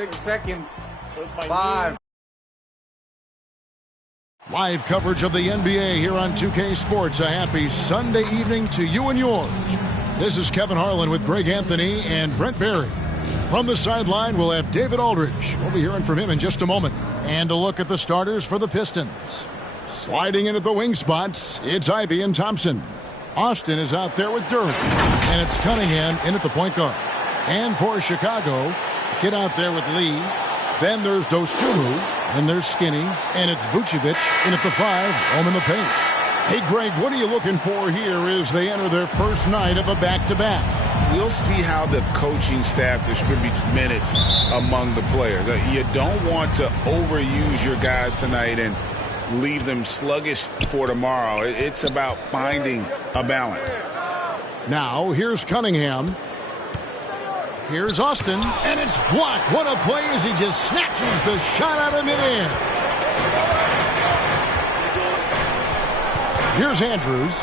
6 seconds. 5. Live coverage of the NBA here on 2K Sports. A happy Sunday evening to you and yours. This is Kevin Harlan with Greg Anthony and Brent Barry. From the sideline, we'll have David Aldridge. We'll be hearing from him in just a moment. And a look at the starters for the Pistons. Sliding in at the wing spots, it's Ivy and Thompson. Austin is out there with Durant. And it's Cunningham in at the point guard. And for Chicago, get out there with Lee. Then there's Dosunmu. And there's Skinny. And it's Vucevic in at the 5, home in the paint. Hey, Greg, what are you looking for here as they enter their first night of a back-to-back? We'll see how the coaching staff distributes minutes among the players. You don't want to overuse your guys tonight and leave them sluggish for tomorrow. It's about finding a balance. Now, here's Cunningham. Here's Austin, and it's blocked. What a play as he just snatches the shot out of midair. Here's Andrews.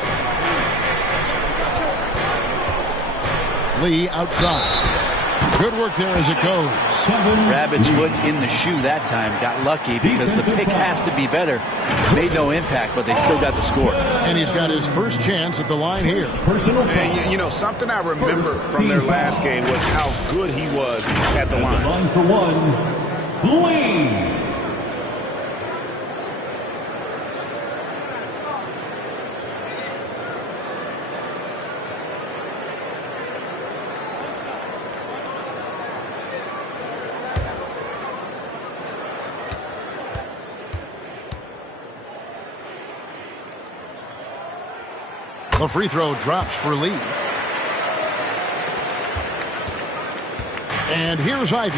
Lee outside. Good work there as it goes. Rabbit's foot in the shoe that time. Got lucky because the pick has to be better. Made no impact, but they still got the score. And he's got his first chance at the line here. And, you know, something I remember from their last game was how good he was at the line. Line for one, Lee. The free throw drops for Lee. And here's Ivy.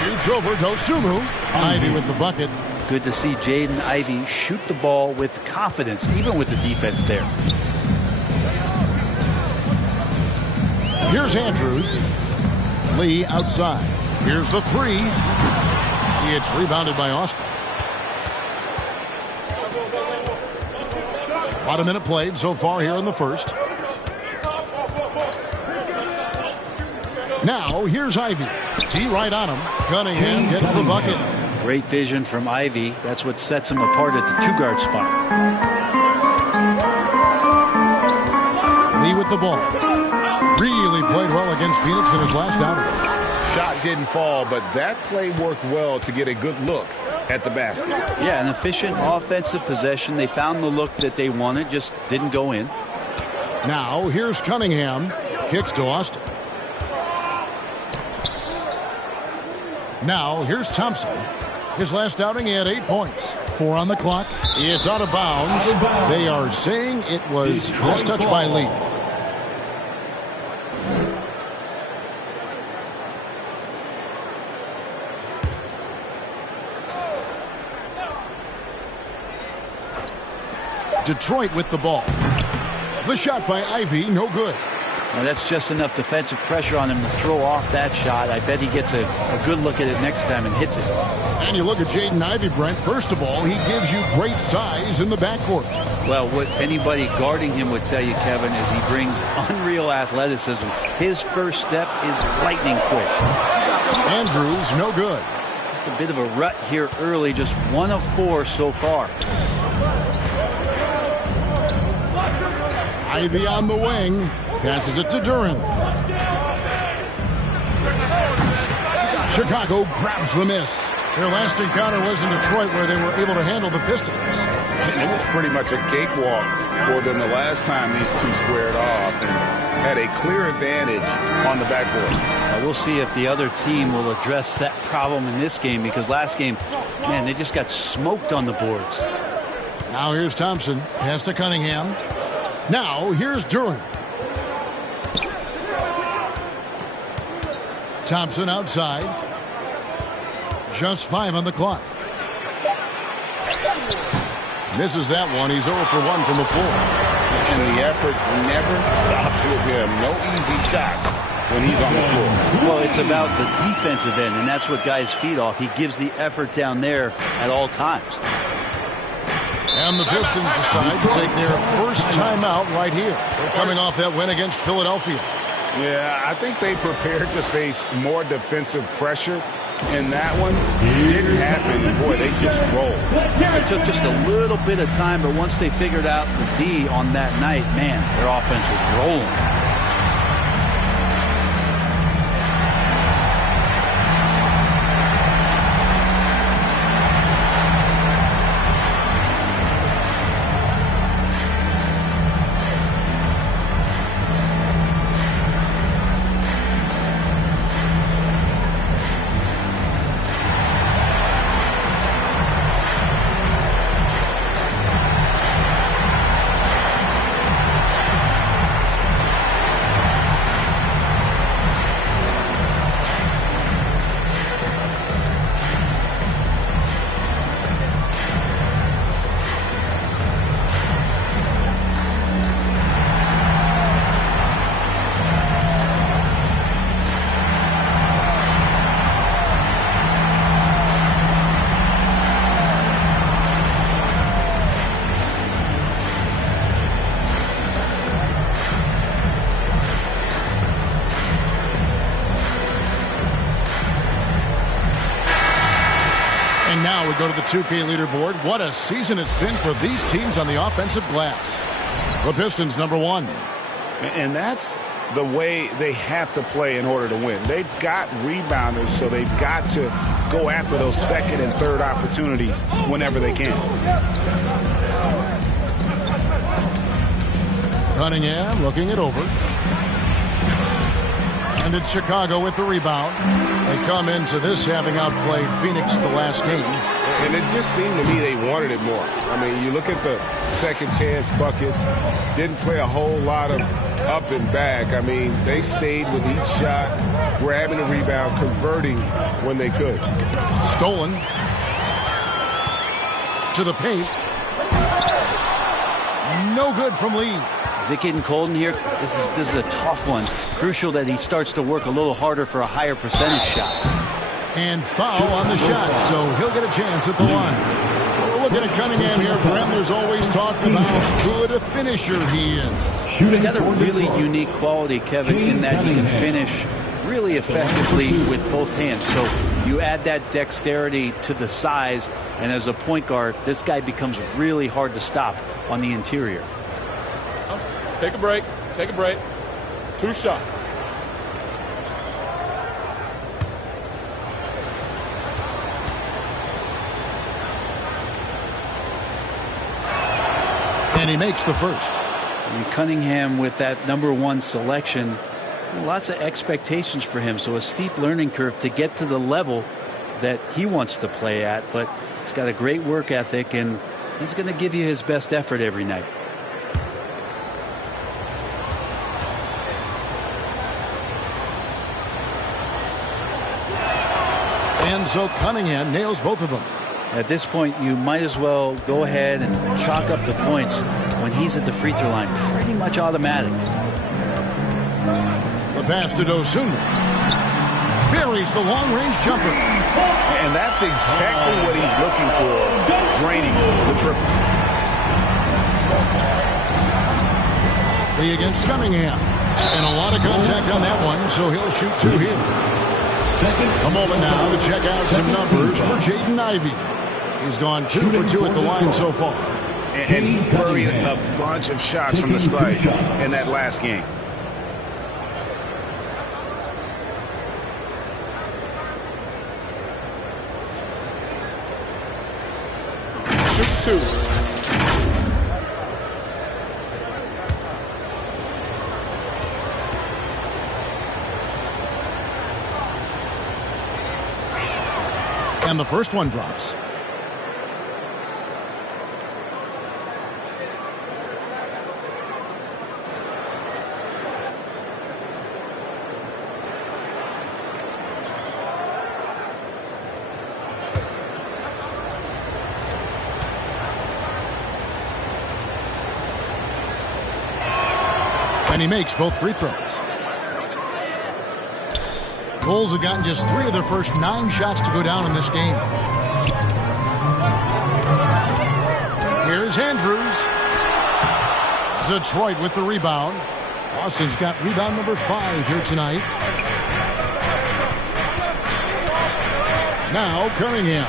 Shoots over Dosunmu. Ivy with the bucket. Good to see Jaden Ivey shoot the ball with confidence, even with the defense there. Here's Andrews. Lee outside. Here's the 3. It's rebounded by Austin. About a minute played so far here in the first. Now, here's Ivy. T right on him. Cunningham gets the bucket. Great vision from Ivy. That's what sets him apart at the 2-guard spot. Lee with the ball. Really played well against Phoenix in his last outing. Shot didn't fall, but that play worked well to get a good look at the basket. Yeah, an efficient offensive possession. They found the look that they wanted, just didn't go in. Now, here's Cunningham. Kicks to Austin. Now, here's Thompson. His last outing, he had 8 points. 4 on the clock. It's out of bounds. They are saying it was mistouched by Lee. Detroit with the ball. The shot by Ivy, no good. Well, that's just enough defensive pressure on him to throw off that shot. I bet he gets a good look at it next time and hits it. And you look at Jaden Ivey, Brent. First of all, he gives you great size in the backcourt. Well, what anybody guarding him would tell you, Kevin, is he brings unreal athleticism. His first step is lightning quick. Andrews, no good. Just a bit of a rut here early, just 1 of 4 so far. Ivy on the wing. Passes it to Durant. Chicago grabs the miss. Their last encounter was in Detroit where they were able to handle the Pistons. It was pretty much a cakewalk for them the last time these two squared off and had a clear advantage on the backboard. We'll see if the other team will address that problem in this game, because last game, man, they just got smoked on the boards. Now here's Thompson. Pass to Cunningham. Now here's Durant. Thompson outside. Just 5 on the clock. Misses that one. He's 0 for 1 from the floor. And the effort never stops with him. No easy shots when he's on the floor. Well, it's about the defensive end, and that's what guys feed off. He gives the effort down there at all times. And the Pistons decide to take their first timeout right here. They're coming off that win against Philadelphia. Yeah, I think they prepared to face more defensive pressure, and that one didn't happen. And boy, they just rolled. It took just a little bit of time, but once they figured out the D on that night, man, their offense was rolling. And now we go to the 2K leaderboard. What a season it's been for these teams on the offensive glass. The Pistons, number 1. And that's the way they have to play in order to win. They've got rebounders, so they've got to go after those second and third opportunities whenever they can. Cunningham looking it over. And it's Chicago with the rebound. They come into this having outplayed Phoenix the last game. And it just seemed to me they wanted it more. I mean, you look at the second chance buckets, didn't play a whole lot of up and back. I mean, they stayed with each shot, grabbing the rebound, converting when they could. Stolen. To the paint. No good from Lee. Is it getting cold in here? This is a tough one. Crucial that he starts to work a little harder for a higher percentage shot. And foul on the shot, so he'll get a chance at the line. Looking at Cunningham here, Brent, there's always talk about how good a finisher he is. He's got a really unique quality, Kevin, in that he can finish really effectively with both hands. So you add that dexterity to the size, and as a point guard, this guy becomes really hard to stop on the interior. Take a break. Take a break. 2 shots. And he makes the first. And Cunningham with that number 1 selection, lots of expectations for him. So a steep learning curve to get to the level that he wants to play at. But he's got a great work ethic, and he's going to give you his best effort every night. And so Cunningham nails both of them. At this point, you might as well go ahead and chalk up the points when he's at the free throw line. Pretty much automatic. The pass to Dosunmu. Buries the long-range jumper. And that's exactly what he's looking for. Draining the triple. Lee against Cunningham. And a lot of contact on that one, so he'll shoot 2 here. A moment now to check out some numbers for Jaden Ivey. He's gone 2 for 2 at the line so far. And he buried a bunch of shots from the stripe in that last game. Shoots 2. And the first one drops. And he makes both free throws. Bulls have gotten just 3 of their first 9 shots to go down in this game. Here's Andrews. Detroit with the rebound. Austin's got rebound number 5 here tonight. Now Cunningham.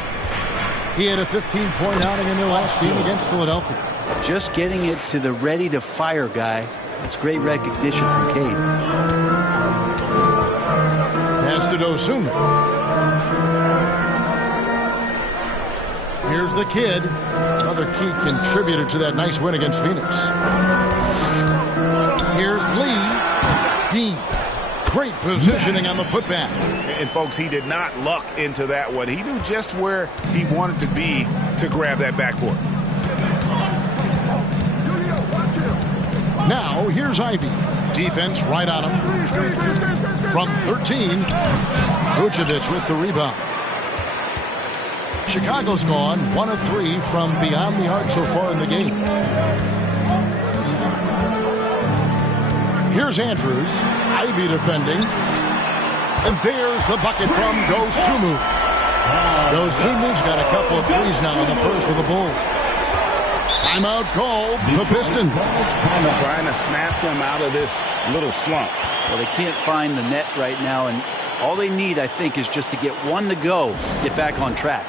He had a 15-point outing in their last game against Philadelphia. Just getting it to the ready-to-fire guy. That's great recognition from Cade. Pass to Dosunmu. Here's the kid. Another key contributor to that nice win against Phoenix. Here's Lee. Dean. Great positioning on the putback. And, folks, he did not luck into that one. He knew just where he wanted to be to grab that backboard. Now, here's Ivy. Defense right on him. From 13, Vucevic with the rebound. Chicago's gone 1 of 3 from beyond the arc so far in the game. Here's Andrews. Ivy defending. And there's the bucket from Dosunmu. Dosunmu's got a couple of threes now in the first with the Bulls. Timeout called. The Pistons. Trying to snap them out of this little slump. Well, they can't find the net right now, and all they need, I think, is just to get one to go, get back on track.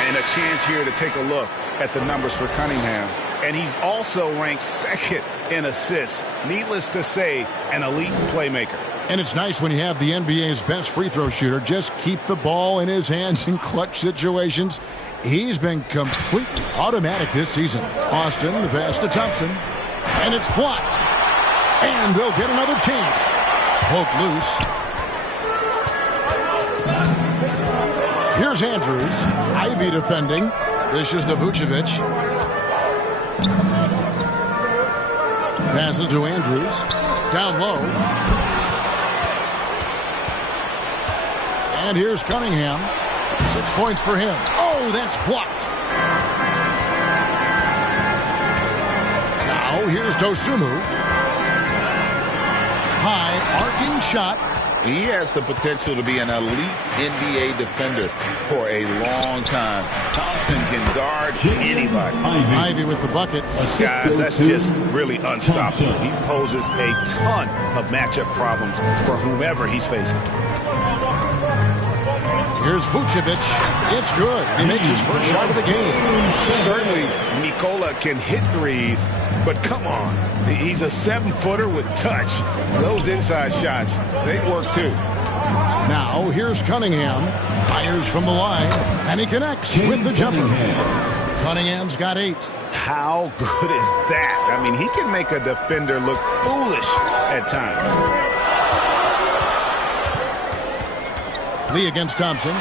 And a chance here to take a look at the numbers for Cunningham. And he's also ranked 2nd in assists. Needless to say, an elite playmaker. And it's nice when you have the NBA's best free throw shooter just keep the ball in his hands in clutch situations. He's been completely automatic this season. Austin, the pass to Thompson. And it's blocked. And they'll get another chance. Poked loose. Here's Andrews. Ivy defending. This is to Vucevic. Passes to Andrews. Down low. And here's Cunningham. 6 points for him. Oh, that's blocked. Now here's Dosunmu. High arcing shot. He has the potential to be an elite NBA defender for a long time. Thompson can guard anybody. Ivy with the bucket. Guys, that's just really unstoppable. He poses a ton of matchup problems for whomever he's facing. Here's Vucevic. It's good. He makes his first shot of the game. Certainly, Nikola can hit threes, but come on. He's a 7-footer with touch. Those inside shots, they work too. Now, here's Cunningham. Fires from the line, and he connects with the jumper. Cunningham's got 8. How good is that? I mean, he can make a defender look foolish at times. Lee against Thompson.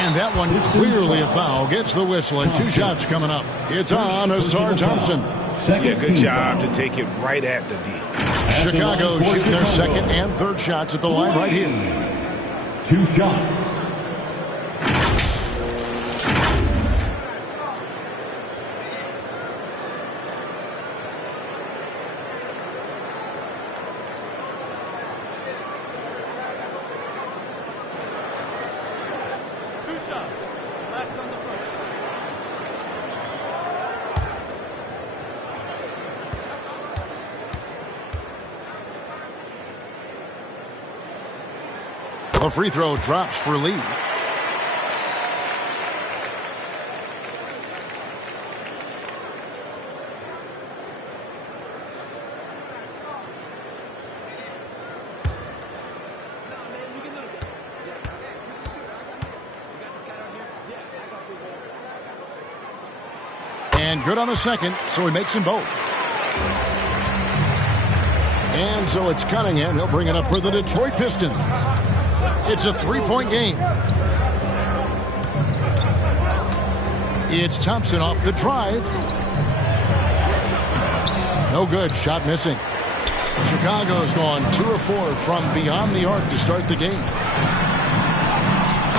And that one clearly a foul. Gets the whistle, and 2 shots coming up. It's on Asar Thompson. Yeah, good job to take it right at the D. Chicago shooting their 2nd and 3rd shots at the line right here. 2 shots. The free throw drops for Lee. And good on the second, so he makes them both. And so it's Cunningham. He'll bring it up for the Detroit Pistons. It's a three-point game. It's Thompson off the drive. No good. Shot missing. Chicago's gone 2 of 4 from beyond the arc to start the game.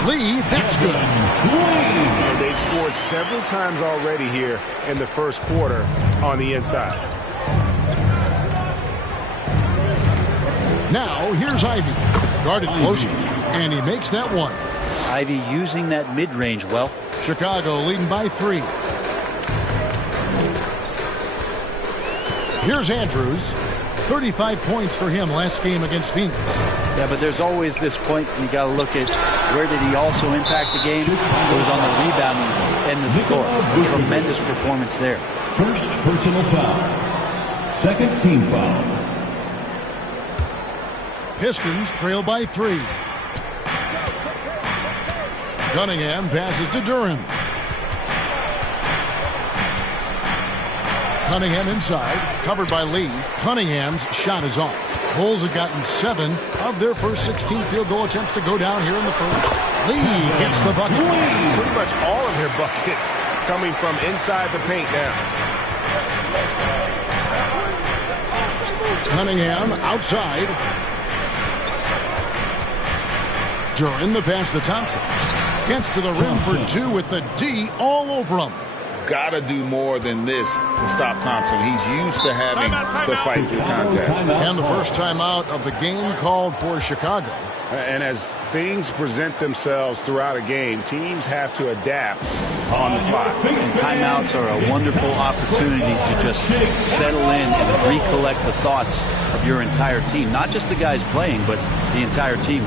Lee, that's good. And they've scored several times already here in the first quarter on the inside. Now, here's Ivy. Guarded closely, and he makes that one. Ivy using that mid-range well. Chicago leading by 3. Here's Andrews. 35 points for him last game against Phoenix. Yeah, but there's always this point you got to look at where did he also impact the game. It was on the rebounding end of the floor. Tremendous performance there. First personal foul. Second team foul. Pistons trail by 3. Cunningham passes to Durham. Cunningham inside, covered by Lee. Cunningham's shot is off. Bulls have gotten 7 of their first 16 field goal attempts to go down here in the first. Lee gets the bucket. Pretty much all of their buckets coming from inside the paint now. Cunningham outside. Duran the pass to Thompson. Gets to the rim for 2 with the D all over him. Gotta do more than this to stop Thompson. He's used to having to fight through contact. And the first timeout of the game called for Chicago. And as things present themselves throughout a game, teams have to adapt on the fly. And timeouts are a wonderful opportunity to just settle in and recollect the thoughts of your entire team. Not just the guys playing, but the entire team.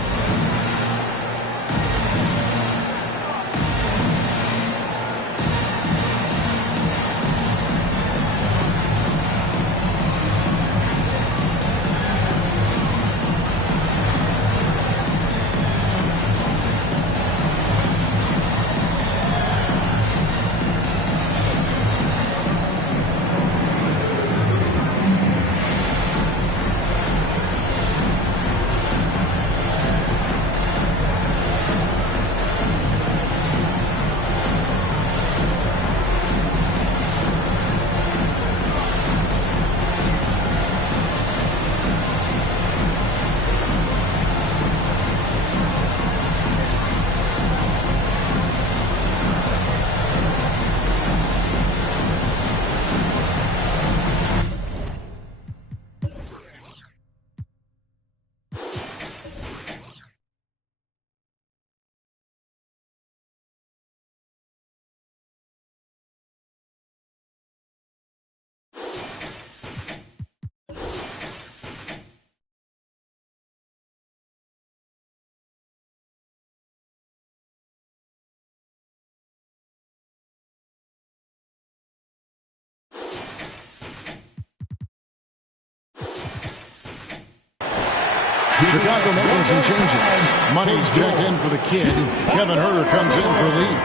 Chicago making some changes. Money's checked in for the kid. Kevin Huerter comes in for Lee.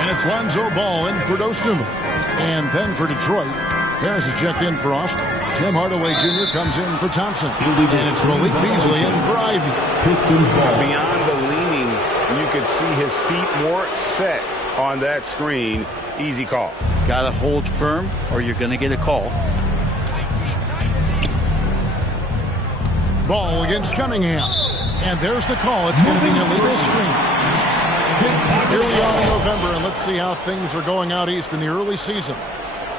And it's Lonzo Ball in for Dostuma. And then for Detroit, Harris is checked in for Austin. Tim Hardaway Jr. comes in for Thompson. And it's Malik Beasley in for Ivy. Beyond the leaning, you could see his feet more set on that screen. Easy call. Got to hold firm or you're going to get a call. Ball against Cunningham. And there's the call. It's going to be an illegal screen. Here we are in November, and let's see how things are going out east in the early season.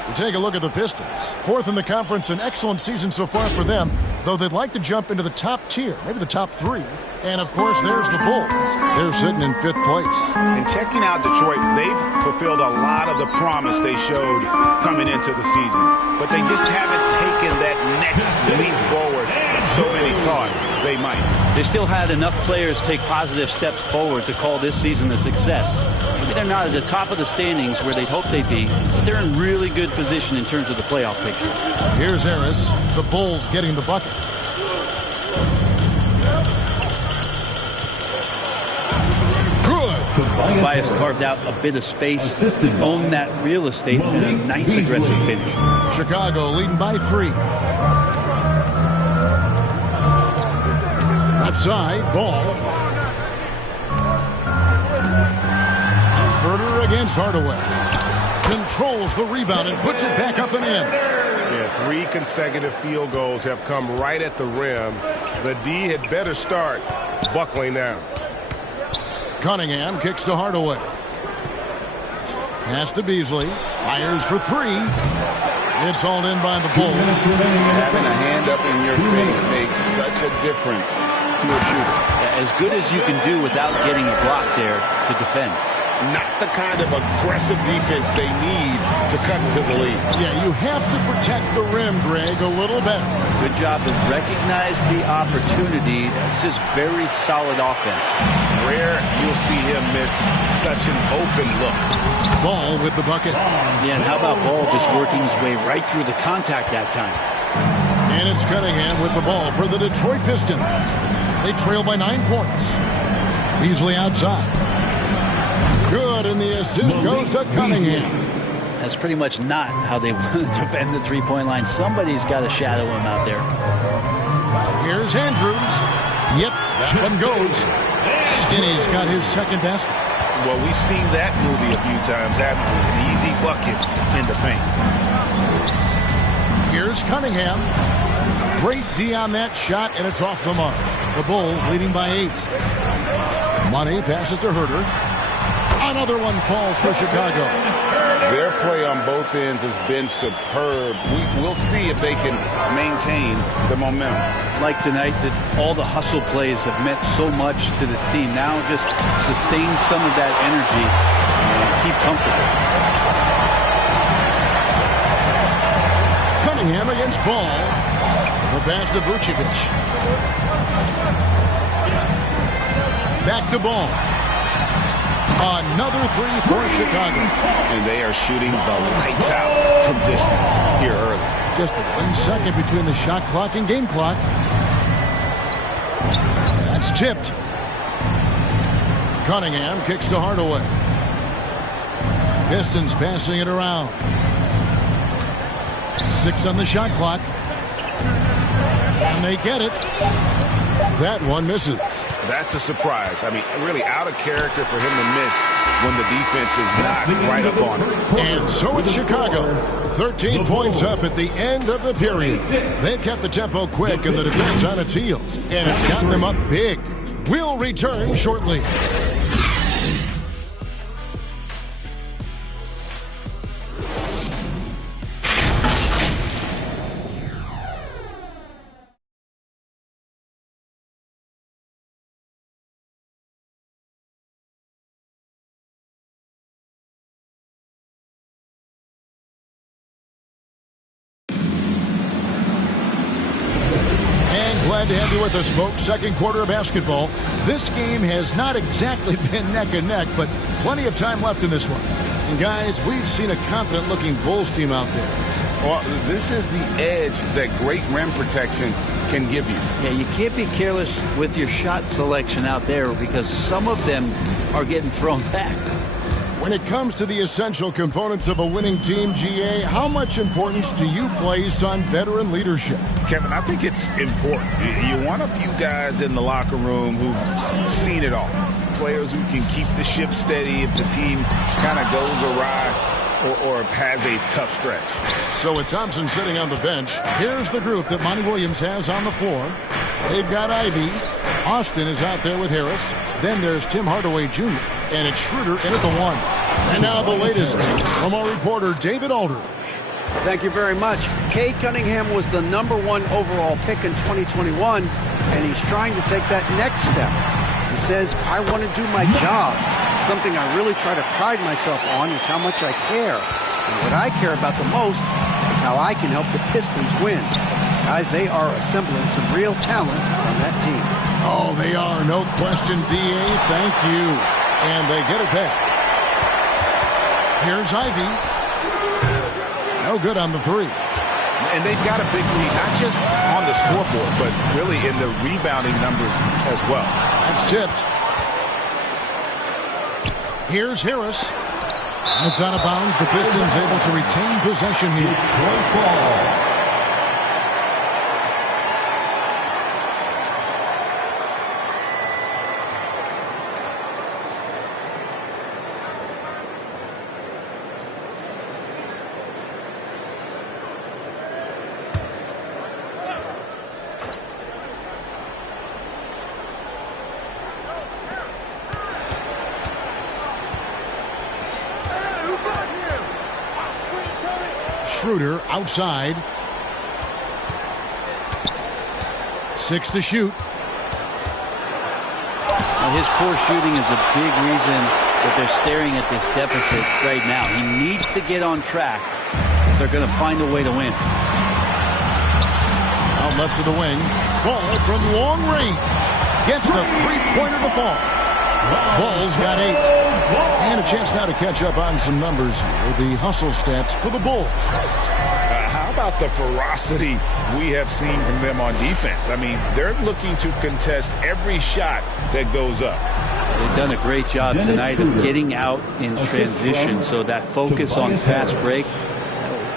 You take a look at the Pistons. 4th in the conference, an excellent season so far for them, though they'd like to jump into the top tier, maybe the top 3. And, of course, there's the Bulls. They're sitting in 5th place. And checking out Detroit, they've fulfilled a lot of the promise they showed coming into the season. But they just haven't taken that next leap forward what so many thought they might. They still had enough players take positive steps forward to call this season a success. Maybe they're not at the top of the standings where they'd hope they'd be, but they're in really good position in terms of the playoff picture. Here's Harris. The Bulls getting the bucket. Tobias carved out a bit of space, owned that real estate, and a nice aggressive finish. Chicago leading by 3. Left side, Ball. Furter against Hardaway. Controls the rebound and puts it back up and in. Yeah, 3 consecutive field goals have come right at the rim. The D had better start buckling now. Cunningham kicks to Hardaway. Pass to Beasley. Fires for 3. It's all in by the Bulls. Having a hand up in your face makes such a difference to a shooter. As good as you can do without getting a block there to defend. Not the kind of aggressive defense they need to cut into the lead. Yeah, you have to protect the rim, Greg, a little better. Good job to recognize the opportunity. That's just very solid offense. Rare you'll see him miss such an open look. Ball with the bucket. Yeah, and how about Ball just working his way right through the contact that time? And it's Cunningham with the ball for the Detroit Pistons. They trail by 9 points. Beasley outside. Good, and the assist goes to Cunningham. That's pretty much not how they want to defend the three-point line. Somebody's got to shadow him out there. Here's Andrews. Yep, that one goes. Skinny's got his second basket. Well, we've seen that movie a few times, haven't we? An easy bucket in the paint. Here's Cunningham. Great D on that shot, and it's off the mark. The Bulls leading by 8. Money passes to Herter. Another one falls for Chicago. Their play on both ends has been superb. We'll see if they can maintain the momentum. Like tonight, that all the hustle plays have meant so much to this team. Now just sustain some of that energy and keep comfortable. Cunningham against Ball. The pass to Vucevic. Back to Ball. Another 3 for Chicago. And they are shooting the lights out from distance here early. Just 1 second between the shot clock and game clock. That's tipped. Cunningham kicks to Hardaway. Pistons passing it around. 6 on the shot clock. And they get it. That one misses. That's a surprise. I mean, really out of character for him to miss when the defense is not right up on him. And so it's Chicago. 13 points up at the end of the period. They've kept the tempo quick and the defense on its heels. And it's gotten them up big. We'll return shortly. Glad to have you with us, folks. Second quarter of basketball. This game has not exactly been neck and neck, but plenty of time left in this one. And guys, we've seen a confident-looking Bulls team out there. Well, this is the edge that great rim protection can give you. Yeah, you can't be careless with your shot selection out there because some of them are getting thrown back. When it comes to the essential components of a winning team, GA, how much importance do you place on veteran leadership? Kevin, I think it's important. You want a few guys in the locker room who've seen it all. Players who can keep the ship steady if the team kind of goes awry or has a tough stretch. So with Thompson sitting on the bench, here's the group that Monty Williams has on the floor. They've got Ivy. Austin is out there with Harris. Then there's Tim Hardaway Jr. And it's Schroeder in at the 1. And now the latest from our reporter, David Aldridge. Thank you very much. Cade Cunningham was the #1 overall pick in 2021, and he's trying to take that next step. He says, I want to do my job. Something I really try to pride myself on is how much I care. And what I care about the most is how I can help the Pistons win. Guys, they are assembling some real talent on that team. Oh, they are. No question, D.A. Thank you. And they get it back. Here's Ivy. No good on the three. And they've got a big lead, not just on the scoreboard, but really in the rebounding numbers as well. That's tipped. Here's Harris. It's out of bounds. The Pistons able to retain possession here. Schroeder outside. 6 to shoot. Now his poor shooting is a big reason that they're staring at this deficit right now. He needs to get on track if they're going to find a way to win. Out left to the wing. Ball from long range. Gets the three-pointer to fall. Ball's got 8. And a chance now to catch up on some numbers here. The hustle stats for the Bulls. How about the ferocity we have seen from them on defense? I mean, they're looking to contest every shot that goes up. They've done a great job tonight of getting out in transition, so that focus on fast break will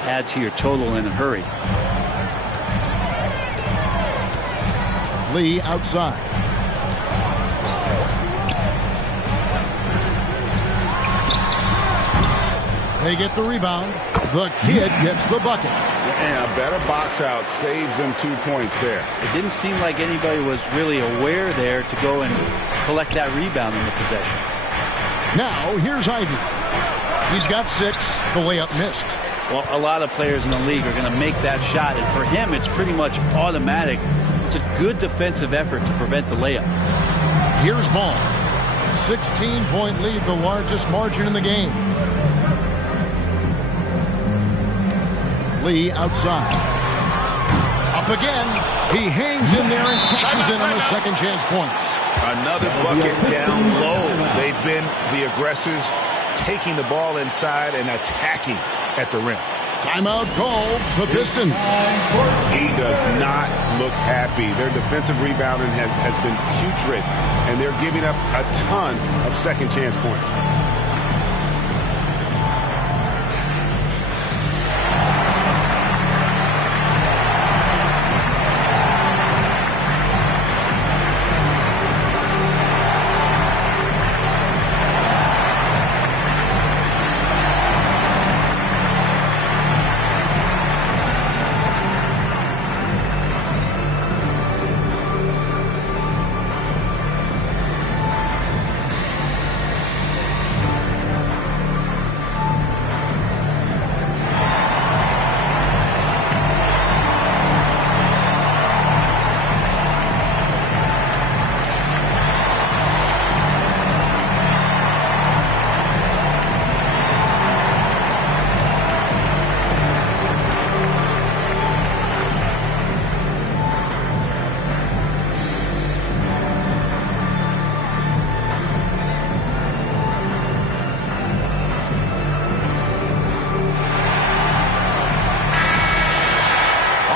add to your total in a hurry. Lee outside. They get the rebound. The kid gets the bucket. And a better box out saves them 2 points there. It didn't seem like anybody was really aware there to go and collect that rebound in the possession. Now, here's Ivy. He's got 6. The layup missed. Well, a lot of players in the league are going to make that shot, and for him, it's pretty much automatic. It's a good defensive effort to prevent the layup. Here's Ball. 16-point lead, the largest margin in the game. Lee outside. Up again. He hangs in there and cashes in on the second chance points. Another bucket down low. They've been the aggressors, taking the ball inside and attacking at the rim. Timeout called. The Pistons. He does not look happy. Their defensive rebounding has been putrid, and they're giving up a ton of second chance points.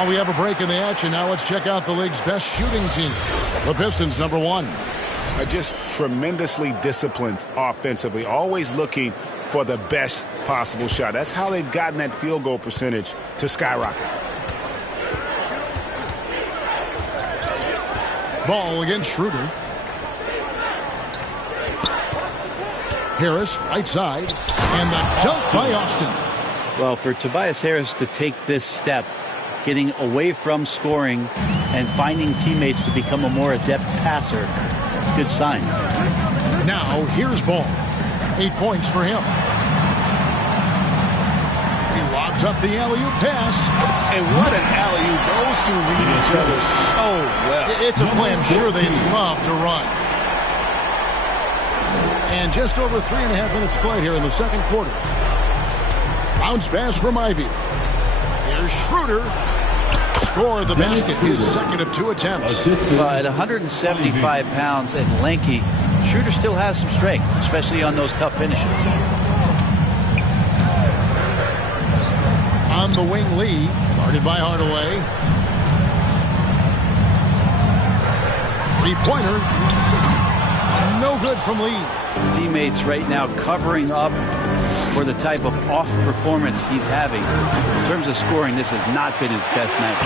We have a break in the action. Now let's check out the league's best shooting team. The Pistons, number 1. Just tremendously disciplined offensively, always looking for the best possible shot. That's how they've gotten that field goal percentage to skyrocket. Ball against Schroeder. Harris, right side. And the dunk by Austin. Well, for Tobias Harris to take this step, getting away from scoring and finding teammates to become a more adept passer, that's good signs. Now, here's Ball. 8 points for him. He lobs up the alley-oop pass. And what an alley-oop. Those two read each other so well. It's a play I'm sure they'd love to run. And just over 3.5 minutes played here in the second quarter. Bounce pass from Ivy. Here's Schroeder. score the basket, his second of 2 attempts. At 175 pounds and lanky, Schroeder still has some strength, especially on those tough finishes. On the wing, Lee, guarded by Hardaway. Three-pointer. No good from Lee. Teammates right now covering up for the type of off performance he's having. In terms of scoring, this has not been his best night.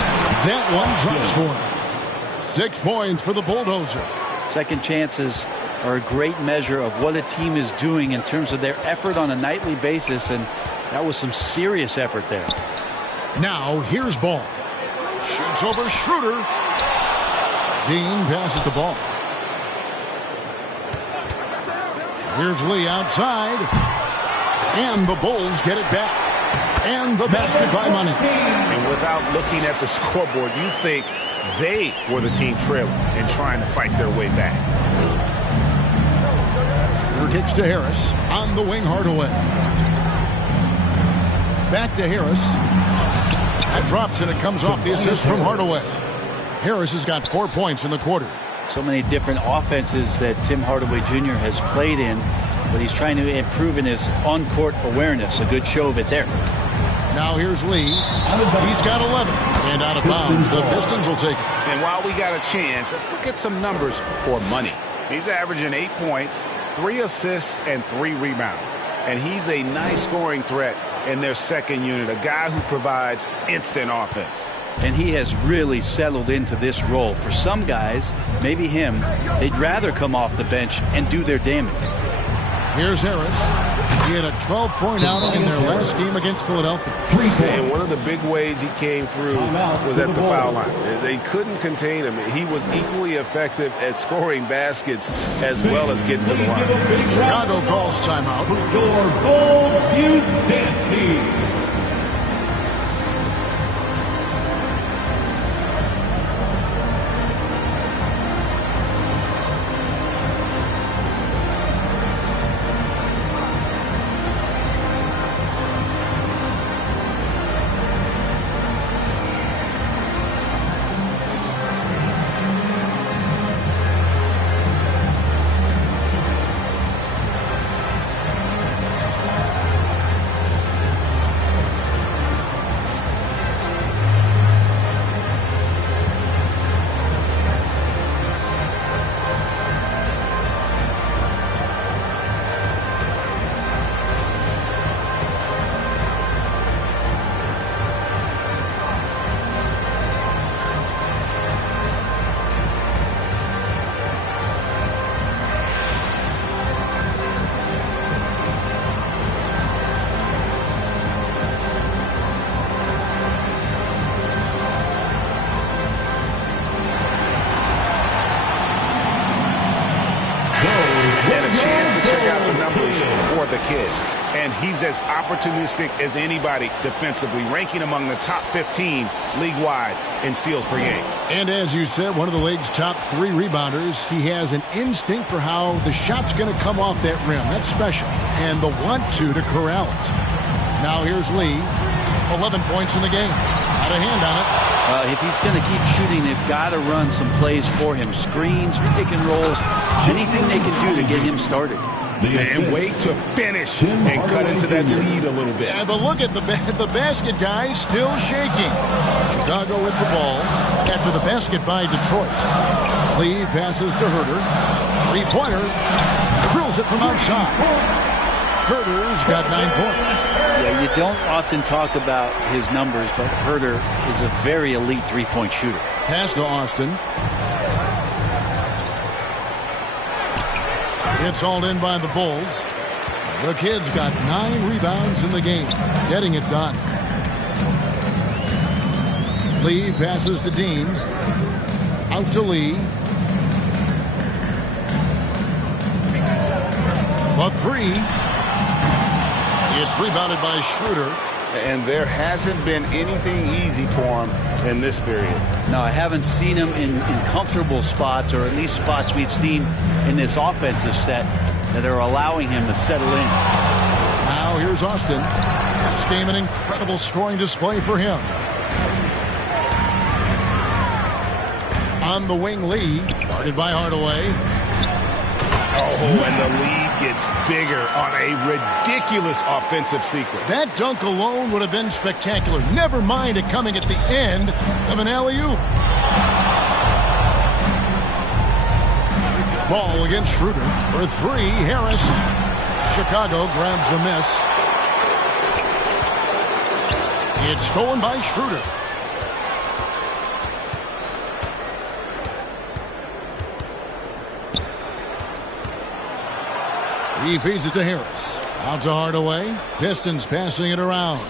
That one drops for him. 6 points for the Bulldozer. Second chances are a great measure of what a team is doing in terms of their effort on a nightly basis, and that was some serious effort there. Now here's Ball. Shoots over Schroeder. Dean passes the ball. Here's Lee outside. And the Bulls get it back. And the basket by Money. And without looking at the scoreboard, you think they were the team trailing and trying to fight their way back. Schroeder kicks to Harris. On the wing, Hardaway. Back to Harris. That drops and it comes off the assist from Hardaway. Harris has got 4 points in the quarter. So many different offenses that Tim Hardaway Jr. has played in, but he's trying to improve in his on-court awareness. A good show of it there. Now here's Lee. He's got 11. And out of bounds. The Pistons will take it. And while we got a chance, let's look at some numbers for Money. He's averaging 8 points, 3 assists, and 3 rebounds. And he's a nice scoring threat in their second unit, a guy who provides instant offense. And he has really settled into this role. For some guys, maybe him, they'd rather come off the bench and do their damage. Here's Harris. He had a 12-point outing in their last game against Philadelphia. And one of the big ways he came through was at the foul line. They couldn't contain him. He was equally effective at scoring baskets as well as getting to the line. Chicago calls timeout. Your Bulls Youth Dance Team. For the kid. And he's as opportunistic as anybody defensively, ranking among the top 15 league-wide in steals per game. And as you said, one of the league's top 3 rebounders. He has an instinct for how the shot's going to come off that rim. That's special. And the want-to corral it. Now here's Lee. 11 points in the game. Had a hand on it. If he's going to keep shooting, they've got to run some plays for him. Screens, pick and rolls, anything they can do to get him started. And wait to finish and cut into that lead a little bit. Yeah, but look at the basket guy still shaking. Chicago with the ball after the basket by Detroit. Lee passes to Herter. Three-pointer. Drills it from outside. Herter's got 9 points. Yeah, you don't often talk about his numbers, but Herter is a very elite three-point shooter. Pass to Austin. It's hauled in by the Bulls. The kid's got 9 rebounds in the game, getting it done. Lee passes to Dean. Out to Lee. A 3. It's rebounded by Schroeder. And there hasn't been anything easy for him in this period. No, I haven't seen him in comfortable spots, or at least spots we've seen in this offensive set that are allowing him to settle in. Now here's Austin. This game an incredible scoring display for him. On the wing, Lee, guarded by Hardaway. Oh, and the lead gets bigger on a ridiculous offensive sequence. That dunk alone would have been spectacular. Never mind it coming at the end of an alley-oop. Ball against Schroeder. For three, Harris. Chicago grabs the miss. It's stolen by Schroeder. He feeds it to Harris. Out to Hardaway. Pistons passing it around.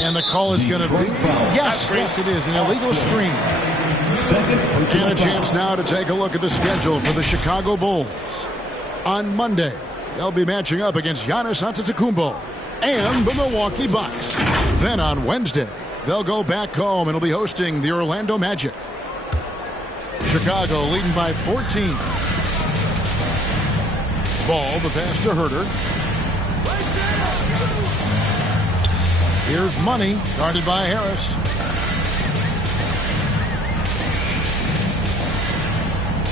And the call is going to be... Yes, it is. An illegal screen. And a chance now to take a look at the schedule for the Chicago Bulls. On Monday, they'll be matching up against Giannis Antetokounmpo and the Milwaukee Bucks. Then on Wednesday, they'll go back home and will be hosting the Orlando Magic. Chicago leading by 14. Ball, the pass to Herter. Here's Money, guarded by Harris.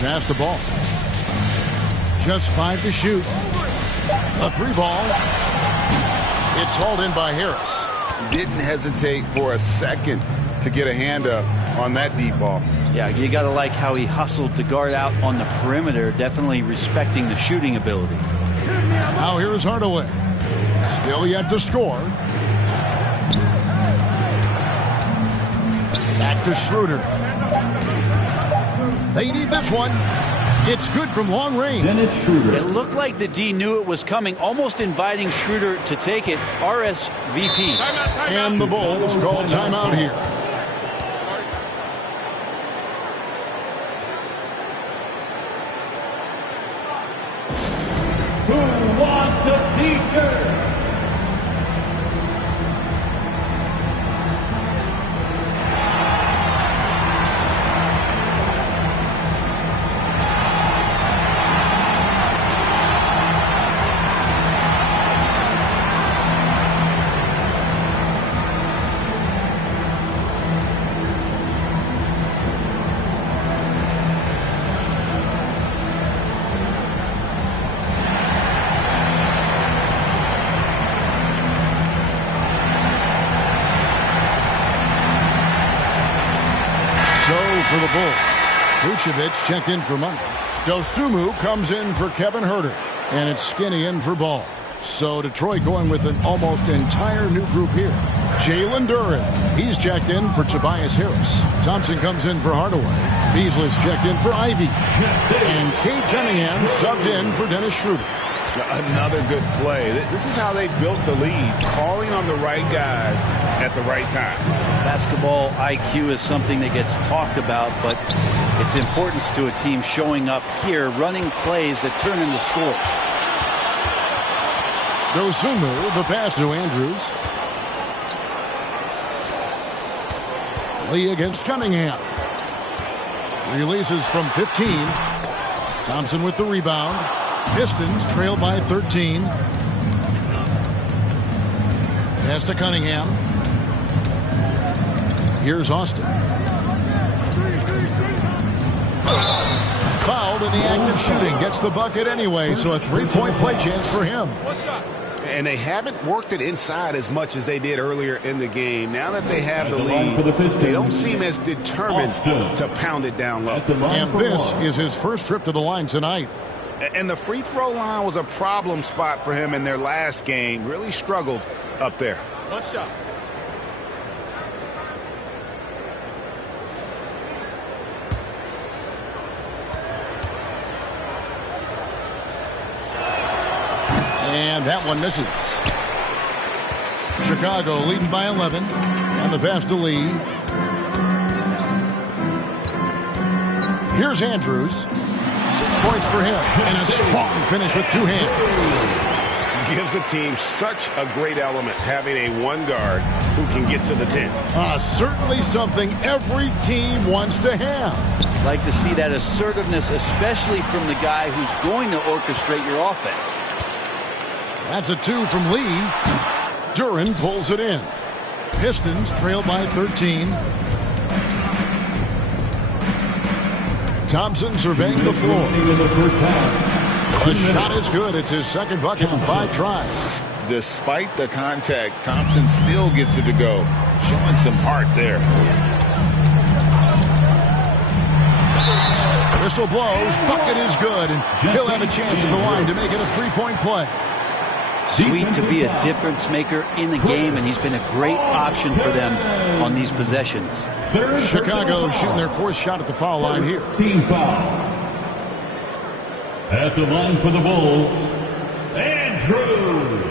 Pass the ball. Just 5 to shoot. A 3-ball. It's hauled in by Harris. Didn't hesitate for a second to get a hand up on that deep ball. Yeah, you got to like how he hustled to guard out on the perimeter, definitely respecting the shooting ability. Now here's Hardaway. Still yet to score. Back to Schroeder. They need this one. It's good from long range. It looked like the D knew it was coming, almost inviting Schroeder to take it. RSVP. Timeout. And the Bulls call timeout here. Who wants a t-shirt? For the Bulls, Vucevic checked in for Money. Dosunmu comes in for Kevin Herter. And it's Skinny in for Ball. So Detroit going with an almost entire new group here. Jalen Duren, he's checked in for Tobias Harris. Thompson comes in for Hardaway. Beasley's checked in for Ivy. And Cade Cunningham subbed in for Dennis Schroeder. Another good play. This is how they built the lead, calling on the right guys at the right time. Basketball IQ is something that gets talked about, but its importance to a team showing up here, running plays that turn into scores. Dosunmu, the pass to Andrews. Lee against Cunningham. Releases from 15. Thompson with the rebound. Pistons trail by 13. Pass to Cunningham. Here's Austin. Fouled in the act of shooting. Gets the bucket anyway, so a three-point play chance for him. And they haven't worked it inside as much as they did earlier in the game. Now that they have the lead, they don't seem as determined to pound it down low. And this is his first trip to the line tonight. And the free throw line was a problem spot for him in their last game. Really struggled up there. One shot. And that one misses. Chicago leading by 11. And the pass to Lee. Here's Andrews. 6 points for him. And a strong finish with two hands. Gives the team such a great element, having a one guard who can get to the 10. Certainly something every team wants to have. Like to see that assertiveness, especially from the guy who's going to orchestrate your offense. That's a 2 from Lee. Duren pulls it in. Pistons trail by 13. Thompson surveying the floor. The shot is good. It's his second bucket in 5 tries. Despite the contact, Thompson still gets it to go. Showing some heart there. Whistle blows. Bucket is good. And he'll have a chance at the line to make it a 3-point play. Sweet to be a difference maker in the game, and he's been a great option for them on these possessions. Chicago shooting their 4th shot at the foul line here. Team foul. At the line for the Bulls, Andrews.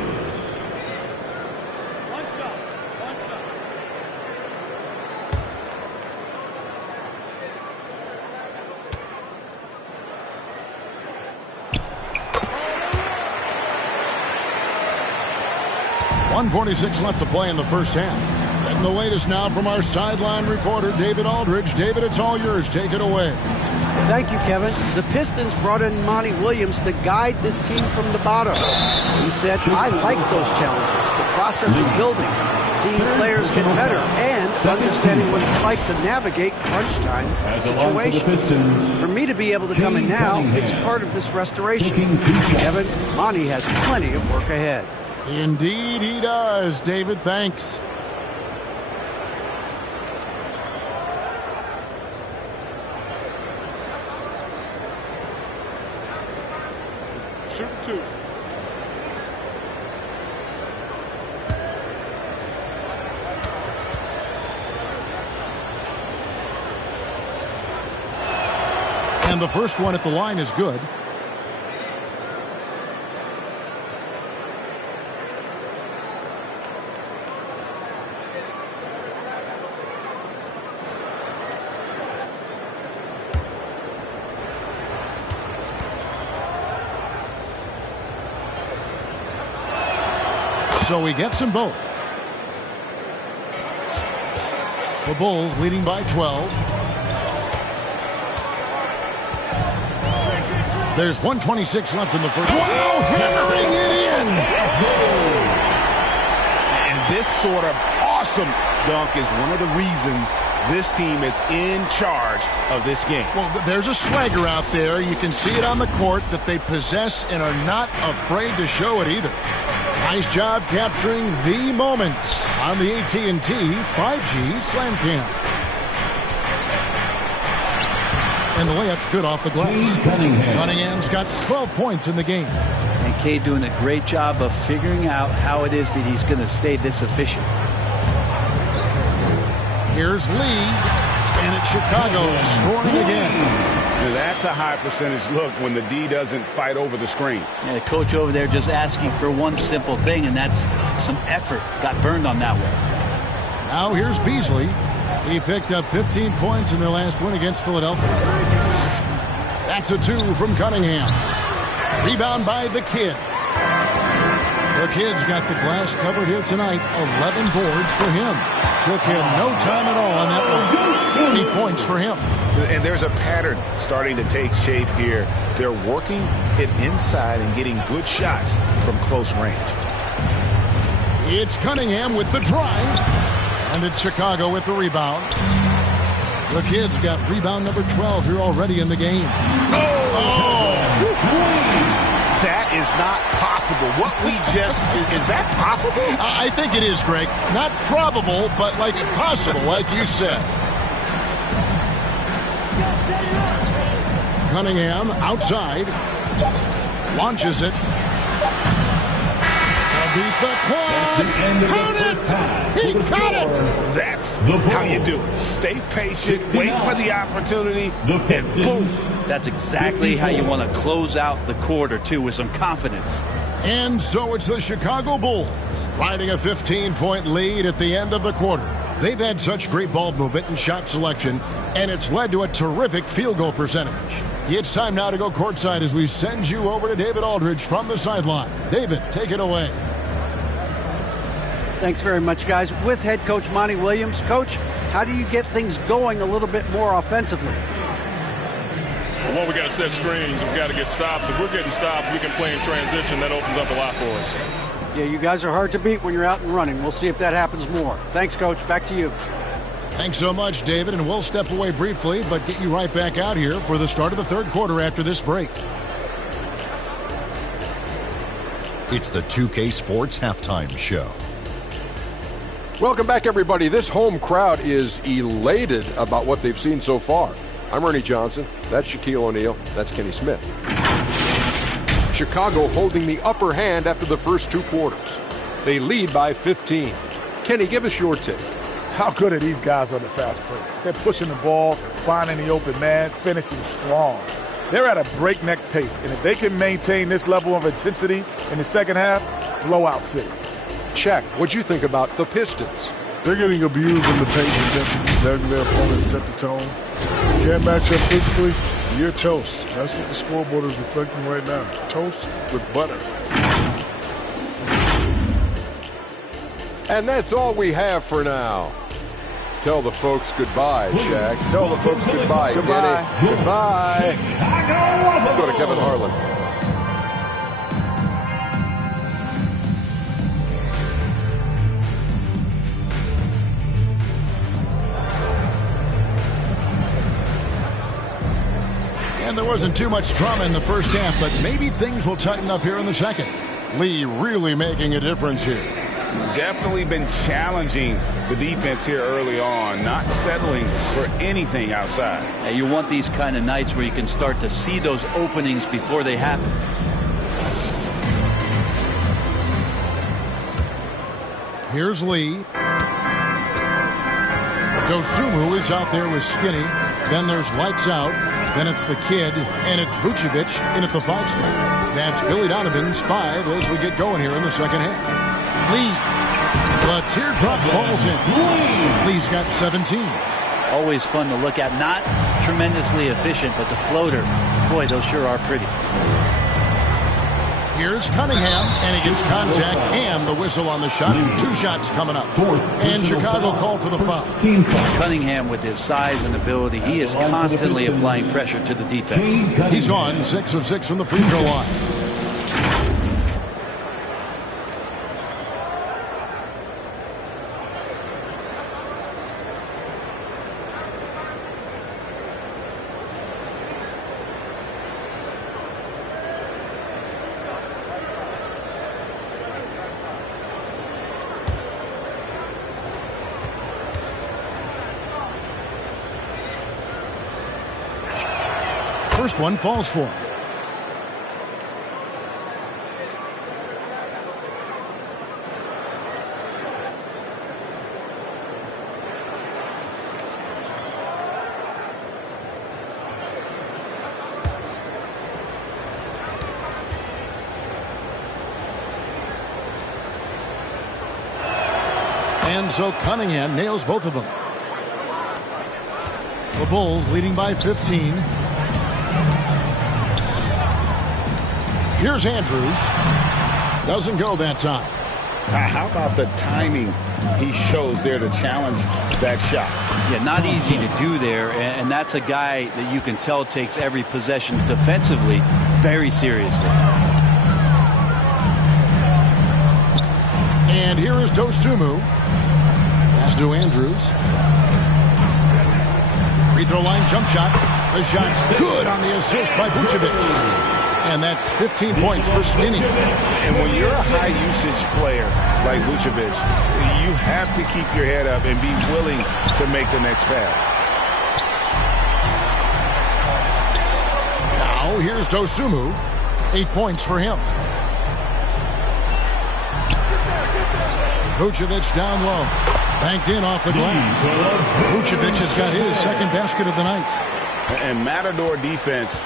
.146 left to play in the first half. And the latest now from our sideline reporter, David Aldridge. David, it's all yours. Take it away. Thank you, Kevin. The Pistons brought in Monty Williams to guide this team from the bottom. He said, I like those challenges, the process of building, seeing players get better, and understanding what it's like to navigate crunch time situations. For me to be able to come in now, it's part of this restoration. Kevin, Monty has plenty of work ahead. Indeed he does. David, thanks. Shoot 2. And the first one at the line is good. So he gets them both. The Bulls leading by 12. There's 1:26 left in the first. Wow, hammering it in! And this sort of awesome dunk is one of the reasons this team is in charge of this game. Well, there's a swagger out there. You can see it on the court that they possess and are not afraid to show it either. Nice job capturing the moments on the AT&T 5G Slam Cam. And the layup's good off the glass. Cunningham's got 12 points in the game. And Kay doing a great job of figuring out how it is that he's going to stay this efficient. Here's Lee, and it's Chicago scoring again. That's a high percentage look when the D doesn't fight over the screen. Yeah, the coach over there just asking for one simple thing, and that's some effort. Got burned on that one. Now here's Beasley. He picked up 15 points in their last win against Philadelphia. That's a 2 from Cunningham. Rebound by the Kid. The Kid's got the glass covered here tonight. 11 boards for him. Took him no time at all on that one. 8 points for him. And there's a pattern starting to take shape here. They're working it inside and getting good shots from close range. It's Cunningham with the drive. And it's Chicago with the rebound. The Kid's got rebound number 12 here already in the game. Oh! That is not possible. What we just... Is that possible? I think it is, Greg. Not probable, but like possible, like you said. Cunningham outside. Launches it. To beat the quad. Count it! He caught it! That's how you do it. Stay patient, wait for the opportunity, and boom. That's exactly how you want to close out the quarter, too, with some confidence. And so it's the Chicago Bulls riding a 15-point lead at the end of the quarter. They've had such great ball movement and shot selection, and it's led to a terrific field goal percentage. It's time now to go courtside as we send you over to David Aldridge from the sideline. David, take it away. Thanks very much, guys. With head coach Monty Williams. Coach, how do you get things going a little bit more offensively? Well, one, we got to set screens. We got to get stops. If we're getting stops, we can play in transition. That opens up a lot for us. Yeah, you guys are hard to beat when you're out and running. We'll see if that happens more. Thanks, Coach. Back to you. Thanks so much, David, and we'll step away briefly, but get you right back out here for the start of the third quarter after this break. It's the 2K Sports Halftime Show. Welcome back, everybody. This home crowd is elated about what they've seen so far. I'm Ernie Johnson. That's Shaquille O'Neal. That's Kenny Smith. Chicago holding the upper hand after the first two quarters. They lead by 15. Kenny, give us your take. How good are these guys on the fast break? They're pushing the ball, finding the open man, finishing strong. They're at a breakneck pace, and if they can maintain this level of intensity in the second half, blowout city. Check. What'd you think about the Pistons? They're getting abused in the paint defensively, letting their opponents set the tone. Can't match up physically, you're toast. That's what the scoreboard is reflecting right now. Toast with butter. And that's all we have for now. Tell the folks goodbye, Shaq. Tell the folks goodbye, Kenny. Goodbye. Let's go to Kevin Harlan. And there wasn't too much drama in the first half, but maybe things will tighten up here in the second. Lee really making a difference here. Definitely been challenging the defense here early on, not settling for anything outside. And you want these kind of nights where you can start to see those openings before they happen. Here's Lee. Dosunmu is out there with Skinny. Then there's Lights Out. Then it's the kid, and it's Vucevic in at the 5 spot. That's Billy Donovan's 5 as we get going here in the second half. Lee. The teardrop falls in. Lee's got 17. Always fun to look at. Not tremendously efficient, but the floater, boy, those sure are pretty. Here's Cunningham, and he gets contact and the whistle on the shot. 2 shots coming up. And Chicago called for the foul. Cunningham, with his size and ability, he is constantly applying pressure to the defense. He's gone 6 of 6 from the free throw line. First one falls for him. And so Cunningham nails both of them. The Bulls leading by 15. Here's Andrews. Doesn't go that time. How about the timing he shows there to challenge that shot? Yeah, not easy to do there, and that's a guy that you can tell takes every possession defensively very seriously. And here is Dosunmu. Pass to Andrews. Free throw line jump shot. The shot's good on the assist by Vucevic. And that's 15 points for Skinny. And when you're a high-usage player like Vucevic, you have to keep your head up and be willing to make the next pass. Now here's Dosunmu. 8 points for him. Vucevic down low. Banked in off the glass. Vucevic has got his second basket of the night. And Matador defense,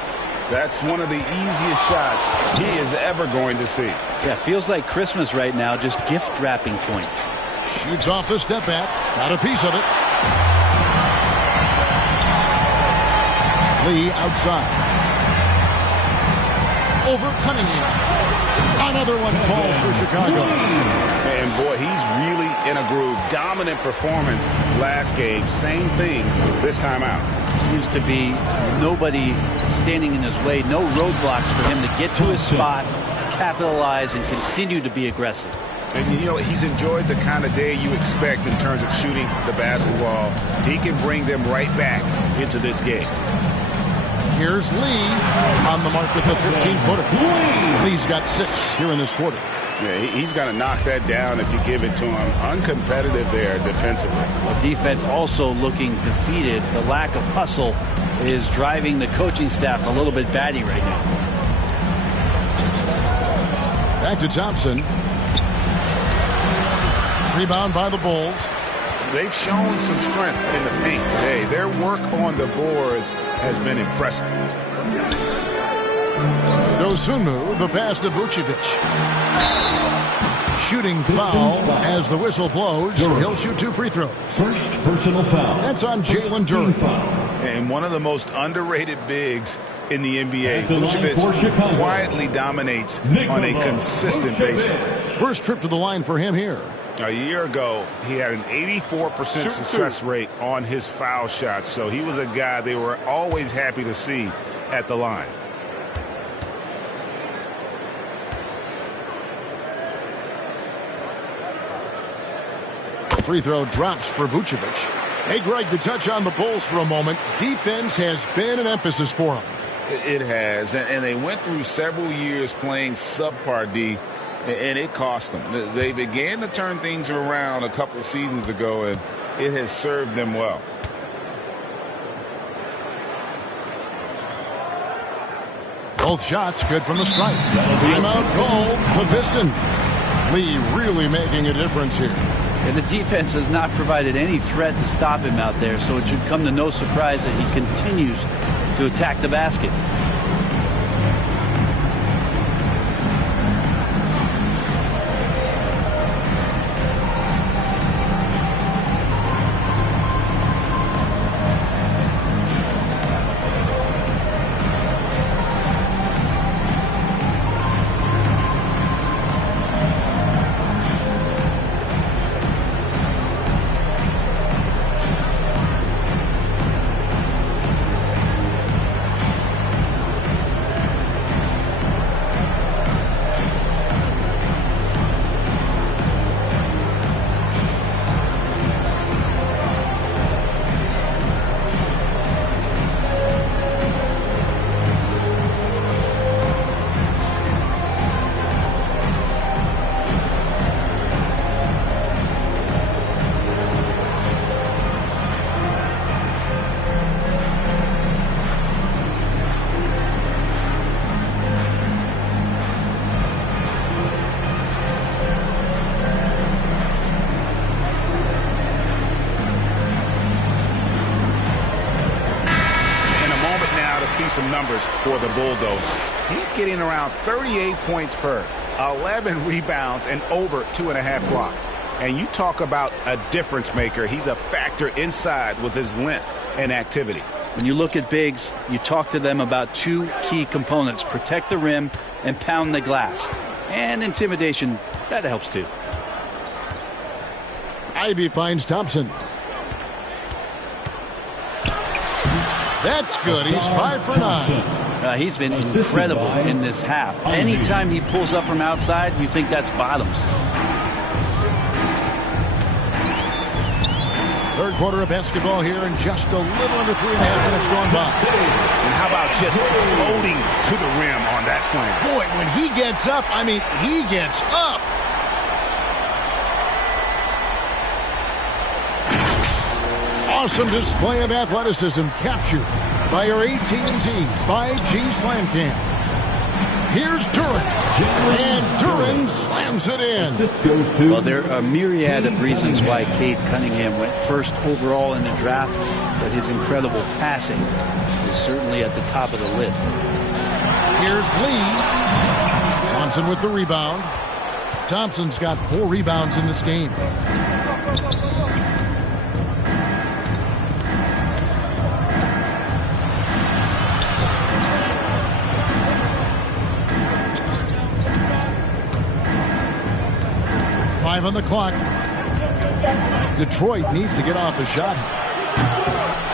that's one of the easiest shots he is ever going to see. Yeah, feels like Christmas right now, just gift wrapping points. Shoots off the step back. Got a piece of it. Lee outside. Over Cunningham. Another one falls for Chicago. And boy, he's really in a groove. Dominant performance last game. Same thing this time out. Seems to be nobody standing in his way. No roadblocks for him to get to his spot, capitalize, and continue to be aggressive. And, you know, he's enjoyed the kind of day you expect in terms of shooting the basketball. He can bring them right back into this game. Here's Lee on the mark with the 15-footer. Lee's got 6 here in this quarter. Yeah, he's going to knock that down if you give it to him. Uncompetitive there defensively. The defense also looking defeated. The lack of hustle is driving the coaching staff a little bit batty right now. Back to Thompson. Rebound by the Bulls. They've shown some strength in the paint today. Their work on the boards has been impressive. Dosunmu, the pass to Vucevic. Shooting foul as the whistle blows. He'll shoot 2 free throws. First personal foul. That's on Jalen Duren. And one of the most underrated bigs in the NBA. Vucevic quietly dominates on a consistent basis. First trip to the line for him here. A year ago, he had an 84% success rate on his foul shots. So he was a guy they were always happy to see at the line. Free throw drops for Vucevic. Hey, Greg, the touch on the Bulls for a moment. Defense has been an emphasis for them. It has, and they went through several years playing subpar D, and it cost them. They began to turn things around a couple seasons ago, and it has served them well. Both shots good from the stripe. Timeout call, the Pistons. Lee really making a difference here. And the defense has not provided any threat to stop him out there, so it should come to no surprise that he continues to attack the basket. Some numbers for the Bulldogs. He's getting around 38 points per, 11 rebounds, and over 2.5 blocks. And you talk about a difference maker. He's a factor inside with his length and activity. When you look at bigs, you talk to them about 2 key components: protect the rim and pound the glass. And intimidation, that helps too. Ivy finds Thompson. That's good. He's 5 for 9. He's been incredible in this half. Anytime he pulls up from outside, you think that's bottoms. Third quarter of basketball here, and just a little under 3.5 minutes gone by. And how about just floating to the rim on that slam? Boy, when he gets up, I mean, he gets up. Awesome display of athleticism captured by our AT&T 5G Slam Cam. Here's Duren, and Duren slams it in. Well, there are a myriad of reasons why Cade Cunningham went first overall in the draft, but his incredible passing is certainly at the top of the list. Here's Lee. Thompson with the rebound. Thompson's got 4 rebounds in this game. On the clock. Detroit needs to get off a shot.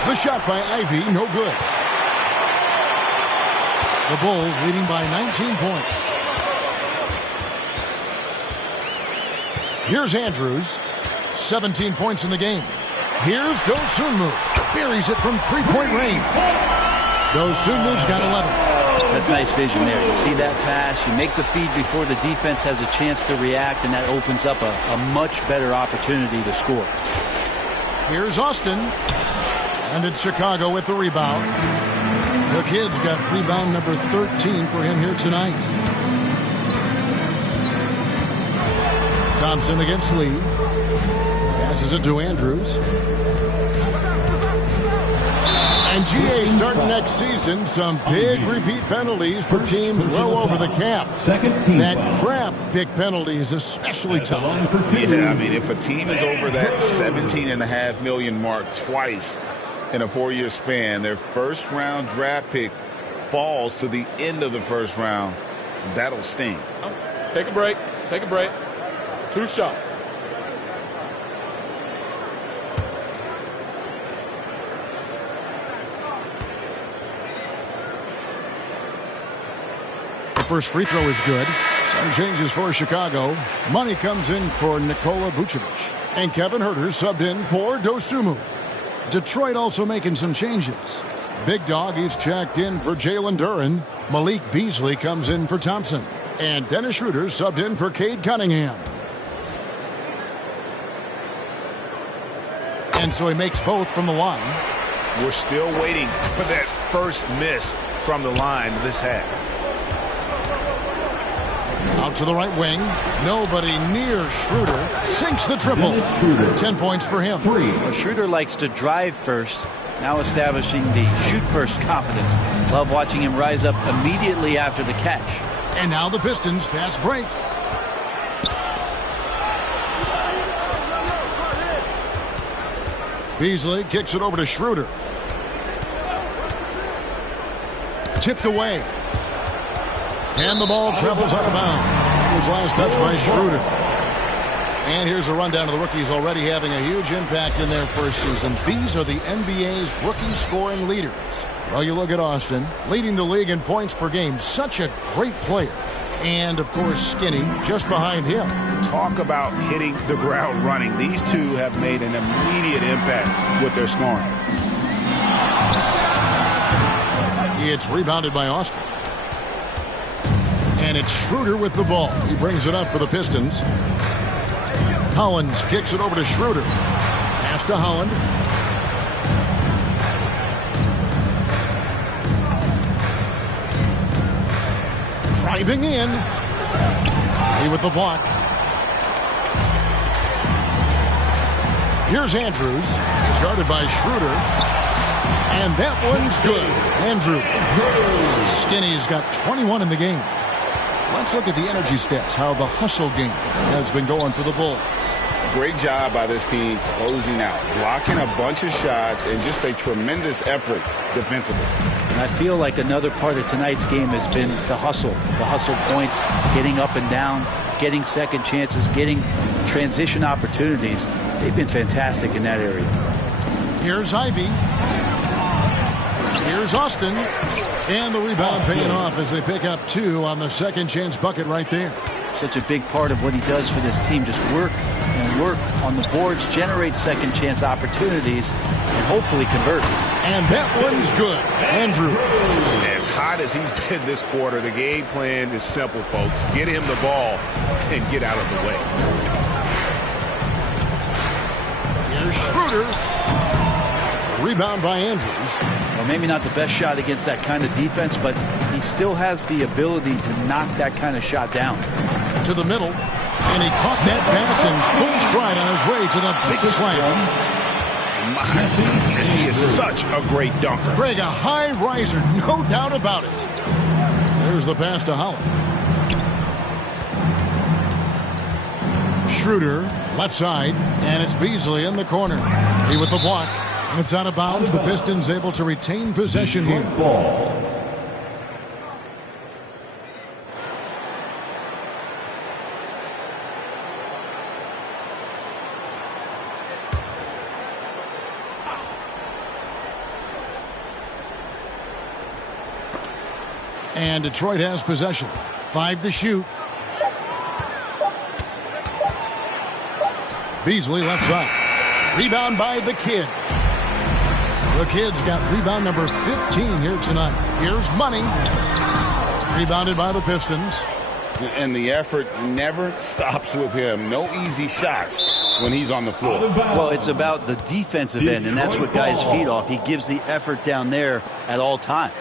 The shot by Ivy, no good. The Bulls leading by 19 points. Here's Andrews. 17 points in the game. Here's Dosunmu. Buries it from three-point range. Dosunmu's got 11. That's nice vision there. You see that pass, you make the feed before the defense has a chance to react, and that opens up a much better opportunity to score. Here's Austin. And it's Chicago with the rebound. The Kid's got rebound number 13 for him here tonight. Thompson against Lee. Passes it to Andrews. And GA starting next season, some big repeat penalties for teams well over the cap. That draft pick penalty is especially tough. Yeah, I mean, if a team is over that $17.5 million mark twice in a 4-year span, their first-round draft pick falls to the end of the first round, that'll sting. Take a break. Take a break. 2 shots. First free throw is good. Some changes for Chicago. Money comes in for Nikola Vucevic. And Kevin Huerter subbed in for Dosunmu. Detroit also making some changes. Big Dog, he's checked in for Jalen Duren. Malik Beasley comes in for Thompson. And Dennis Schroeder subbed in for Cade Cunningham. And so he makes both from the line. We're still waiting for that first miss from the line this half. Out to the right wing. Nobody near Schroeder. Sinks the triple. 10 points for him. Well, Schroeder likes to drive first. Now establishing the shoot first confidence. Love watching him rise up immediately after the catch. And now the Pistons fast break. Beasley kicks it over to Schroeder. Tipped away. And the ball travels out of bounds. His last touch by Schroeder. And here's a rundown of the rookies already having a huge impact in their first season. These are the NBA's rookie scoring leaders. Well, you look at Austin, leading the league in points per game. Such a great player. And, of course, Skinny just behind him. Talk about hitting the ground running. These two have made an immediate impact with their scoring. It's rebounded by Austin. And it's Schroeder with the ball. He brings it up for the Pistons. Hollins kicks it over to Schroeder. Pass to Holland. Driving in. He with the block. Here's Andrews. He's guarded by Schroeder. And that one's good. Andrews. Skinny's got 21 in the game. Let's look at the energy stats, how the hustle game has been going for the Bulls. Great job by this team closing out, blocking a bunch of shots, and just a tremendous effort defensively. And I feel like another part of tonight's game has been the hustle points, getting up and down, getting second chances, getting transition opportunities. They've been fantastic in that area. Here's Ivy. Here's Austin. And the rebound paying off as they pick up 2 on the second chance bucket right there. Such a big part of what he does for this team. Just work and work on the boards, generate second chance opportunities, and hopefully convert. And that one's good. Andrew. As hot as he's been this quarter, the game plan is simple, folks. Get him the ball and get out of the way. Here's Schroeder. Rebound by Andrews. Well, maybe not the best shot against that kind of defense, but he still has the ability to knock that kind of shot down. To the middle, and he caught that pass in full stride on his way to the big slam. My goodness, he is such a great dunker. Greg, a high riser, no doubt about it. There's the pass to Holland. Schroeder, left side, and it's Beasley in the corner. He with the block. And it's out of bounds. The Pistons able to retain possession here. And Detroit has possession. 5 to shoot. Beasley left side. Rebound by the Kid. The Kid's got rebound number 15 here tonight. Here's Money. Rebounded by the Pistons. And the effort never stops with him. No easy shots when he's on the floor. Well, it's about the defensive end, and that's what guys feed off. He gives the effort down there at all times.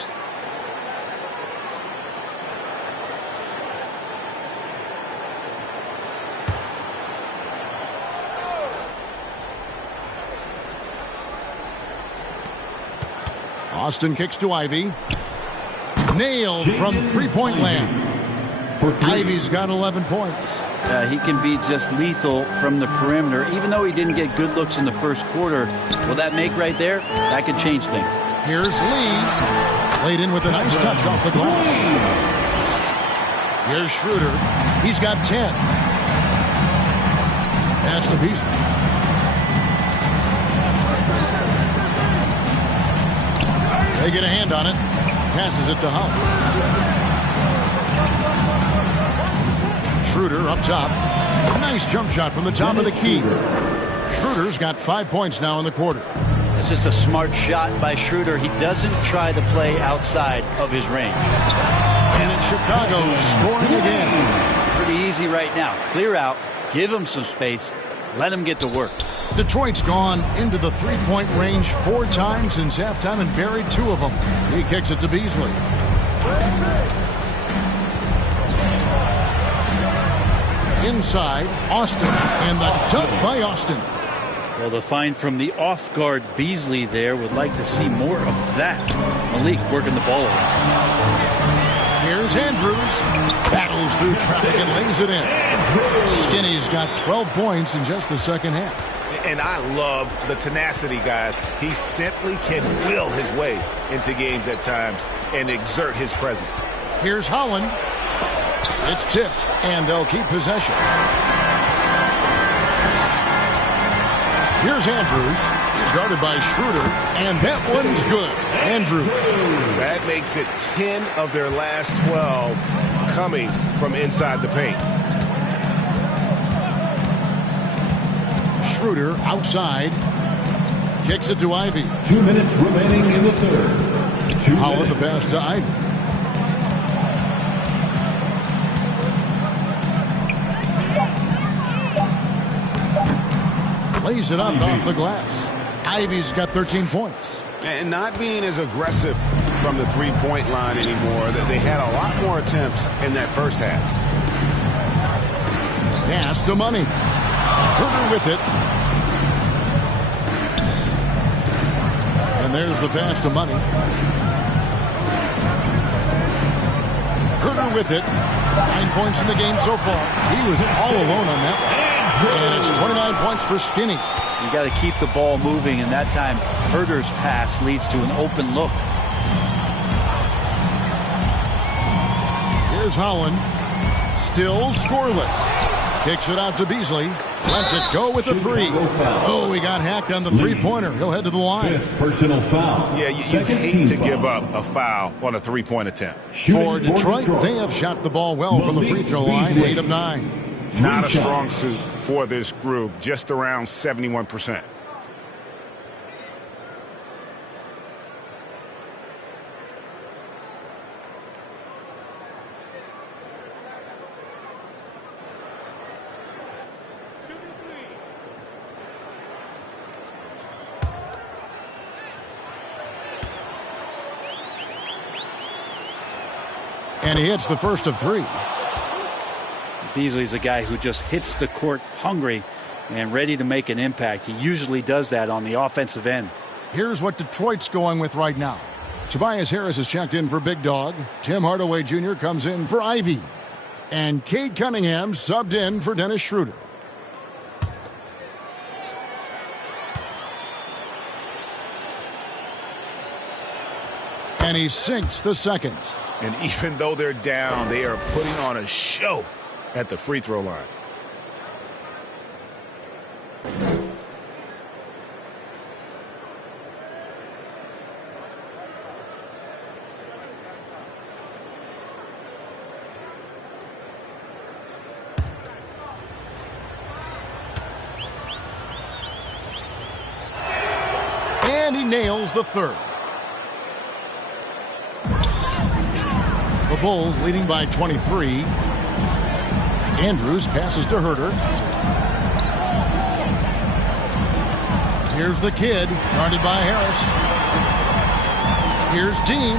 Austin kicks to Ivy. Nailed from three-point land. Ivy's got 11 points. He can be just lethal from the perimeter. Even though he didn't get good looks in the first quarter, will that make right there? That could change things. Here's Lee. Laid in with a nice touch off the glass. Here's Schroeder. He's got 10. Pass to Beasley. They get a hand on it. Passes it to Holland. Schroeder up top. Nice jump shot from the top of the key. Schroeder's got 5 points now in the quarter. It's just a smart shot by Schroeder. He doesn't try to play outside of his range. And it's Chicago scoring again. Pretty easy right now. Clear out. Give him some space. Let him get to work. Detroit's gone into the three-point range 4 times since halftime and buried 2 of them. He kicks it to Beasley. Inside, Austin, and the dunk by Austin. Well, the find from the off-guard Beasley there. Would like to see more of that. Malik working the ball around. Here's Andrews. Battles through traffic and lays it in. Skinny's got 12 points in just the second half. And I love the tenacity, guys. He simply can will his way into games at times and exert his presence. Here's Holland. It's tipped, and they'll keep possession. Here's Andrews. He's guarded by Schroeder, and that one's good. Andrews. That makes it 10 of their last 12 coming from inside the paint. Schroeder outside. Kicks it to Ivy. 2 minutes remaining in the third. Holland the pass to Ivy. Lays it up off the glass. Ivy's got 13 points. And not being as aggressive from the three-point line anymore. They had a lot more attempts in that first half. Pass to Money. Herder with it. And there's the pass to Money. Herder with it. 9 points in the game so far. He was all alone on that one. And it's 29 points for Skinny. You got to keep the ball moving, and that time Herder's pass leads to an open look. Here's Holland. Still scoreless. Kicks it out to Beasley. Lets it go with the 3. Oh, he got hacked on the three-pointer. He'll head to the line. 5th personal foul. Yeah, you hate to give up a foul on a three-point attempt. For Detroit, they have shot the ball well from the free throw line, 8 of 9. Not a strong suit for this group, just around 71%. And he hits the first of 3. Beasley's a guy who just hits the court hungry and ready to make an impact. He usually does that on the offensive end. Here's what Detroit's going with right now. Tobias Harris is checked in for Big Dog. Tim Hardaway Jr. comes in for Ivy. And Cade Cunningham subbed in for Dennis Schroeder. And he sinks the second. And even though they're down, they are putting on a show at the free throw line. And he nails the third. The Bulls leading by 23. Andrews passes to Herter. Here's the kid, guarded by Harris. Here's Dean.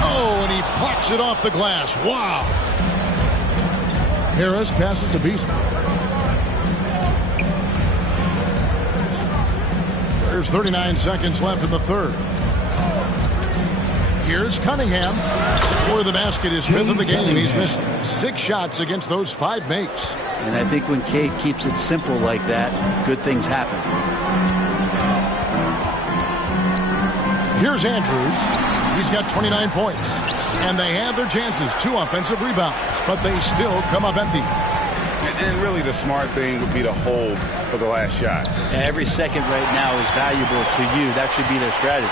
Oh, and he plucks it off the glass. Wow. Harris passes to Beasley. There's 39 seconds left in the third. Here's Cunningham. Score of the basket is fifth in the game. He's missed 6 shots against those 5 makes. And I think when Cade keeps it simple like that, good things happen. Here's Andrews. He's got 29 points. And they had their chances. 2 offensive rebounds. But they still come up empty. And really the smart thing would be to hold for the last shot. Every second right now is valuable to you. That should be their strategy.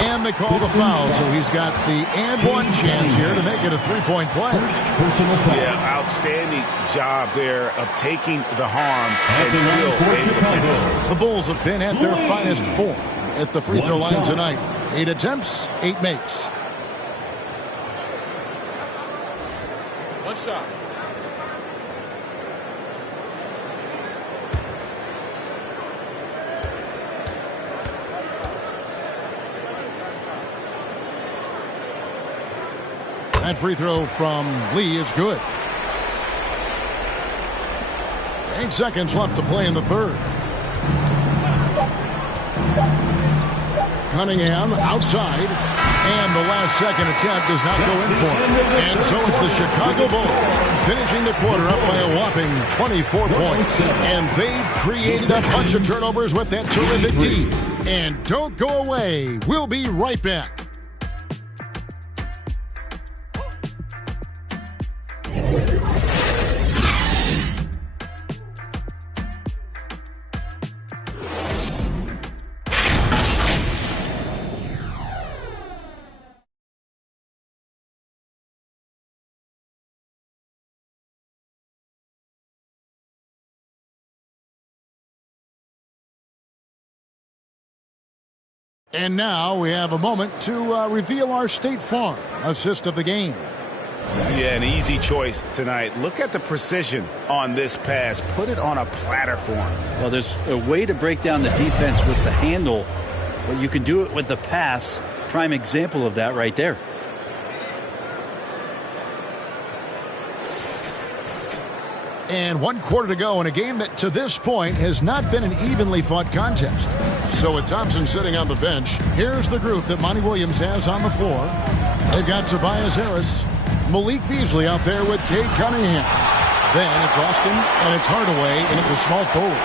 And they call the foul, so he's got the and one chance here to make it a 3-point play. Yeah, outstanding job there of taking the harm and still able to finish. The Bulls have been at their finest form at the free throw line tonight. 8 attempts, 8 makes. One shot. That free throw from Lee is good. 8 seconds left to play in the third. Cunningham outside, and the last second attempt does not go in for him. And so it's the Chicago Bulls finishing the quarter up by a whopping 24 points. And they've created a bunch of turnovers with that terrific team. And don't go away. We'll be right back. And now we have a moment to reveal our State Farm assist of the game. Yeah, an easy choice tonight. Look at the precision on this pass. Put it on a platter for him. Well, there's a way to break down the defense with the handle, but you can do it with the pass. Prime example of that right there. And 1 quarter to go in a game that to this point has not been an evenly fought contest. So with Thompson sitting on the bench, here's the group that Monty Williams has on the floor. They've got Tobias Harris, Malik Beasley out there with Cade Cunningham. Then it's Austin and it's Hardaway in at the small forward.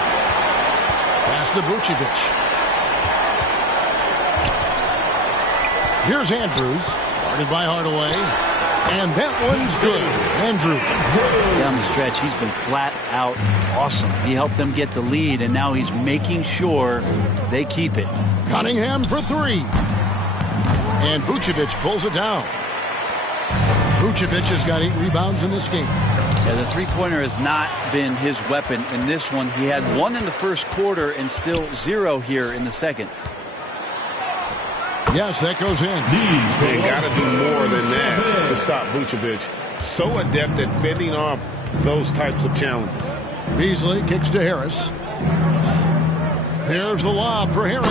Pass to Vucevic. Here's Andrews, guarded by Hardaway. And that one's good. Andrew. Down the stretch, he's been flat out awesome. He helped them get the lead, and now he's making sure they keep it. Cunningham for 3. And Vucevic pulls it down. Vucevic has got 8 rebounds in this game. Yeah, the three-pointer has not been his weapon in this one. He had 1 in the first quarter and still 0 here in the second. Yes, that goes in. They got to do more than that to stop Vucevic. So adept at fending off those types of challenges. Beasley kicks to Harris. There's the lob for Harris.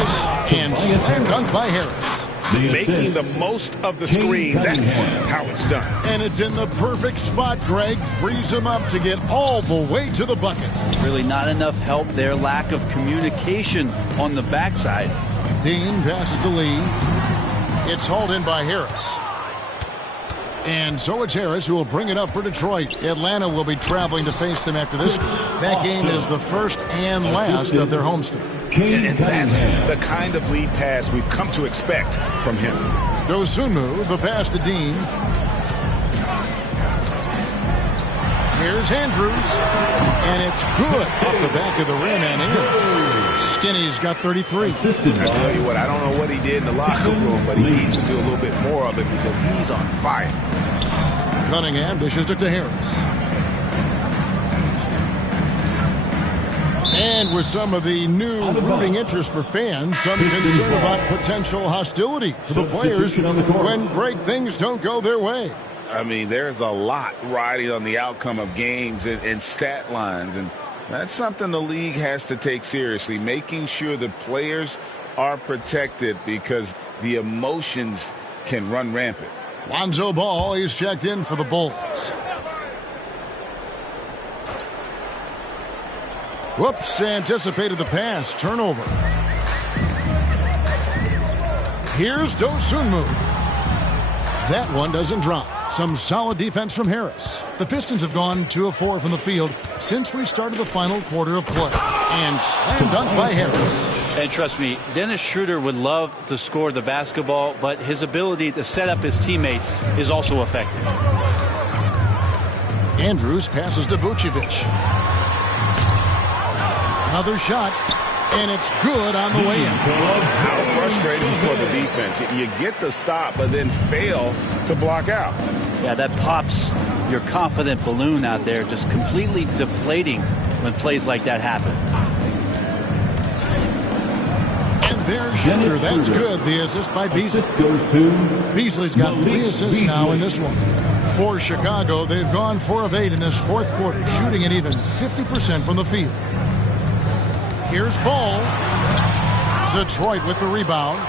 And slam dunk by Harris. Making the most of the screen. That's how it's done. And it's in the perfect spot, Greg. Frees him up to get all the way to the bucket. Really not enough help there. Lack of communication on the backside. Dean passes to Lee. It's hauled in by Harris. And so it's Harris who will bring it up for Detroit. Atlanta will be traveling to face them after this. That game is the first and last of their homestand. And that's the kind of lead pass we've come to expect from him. Dosunmu, the pass to Dean. Here's Andrews. And it's good off the back of the rim and in. Skinny's got 33. I tell you what, I don't know what he did in the locker room, but he needs to do a little bit more of it because he's on fire. Cunningham dishes it to Harris. And with some of the new rooting interest for fans, some concern about potential hostility to the players when great things don't go their way. I mean, there's a lot riding on the outcome of games and stat lines, and that's something the league has to take seriously, making sure the players are protected because the emotions can run rampant. Lonzo Ball is checked in for the Bulls. Whoops, anticipated the pass. Turnover. Here's Dosunmu. That one doesn't drop. Some solid defense from Harris. The Pistons have gone 2 of 4 from the field since we started the final quarter of play. And slam dunk by Harris. And trust me, Dennis Schroeder would love to score the basketball, but his ability to set up his teammates is also effective. Andrews passes to Vucevic. Another shot, and it's good on the way in. How frustrating for the defense. You get the stop, but then fail to block out. Yeah, that pops your confident balloon out there, just completely deflating when plays like that happen. And there's Schroeder. That's good. The assist by Beasley. Beasley's got 3 assists now in this one. For Chicago, they've gone 4 of 8 in this fourth quarter, shooting at even 50% from the field. Here's Ball. Detroit with the rebound.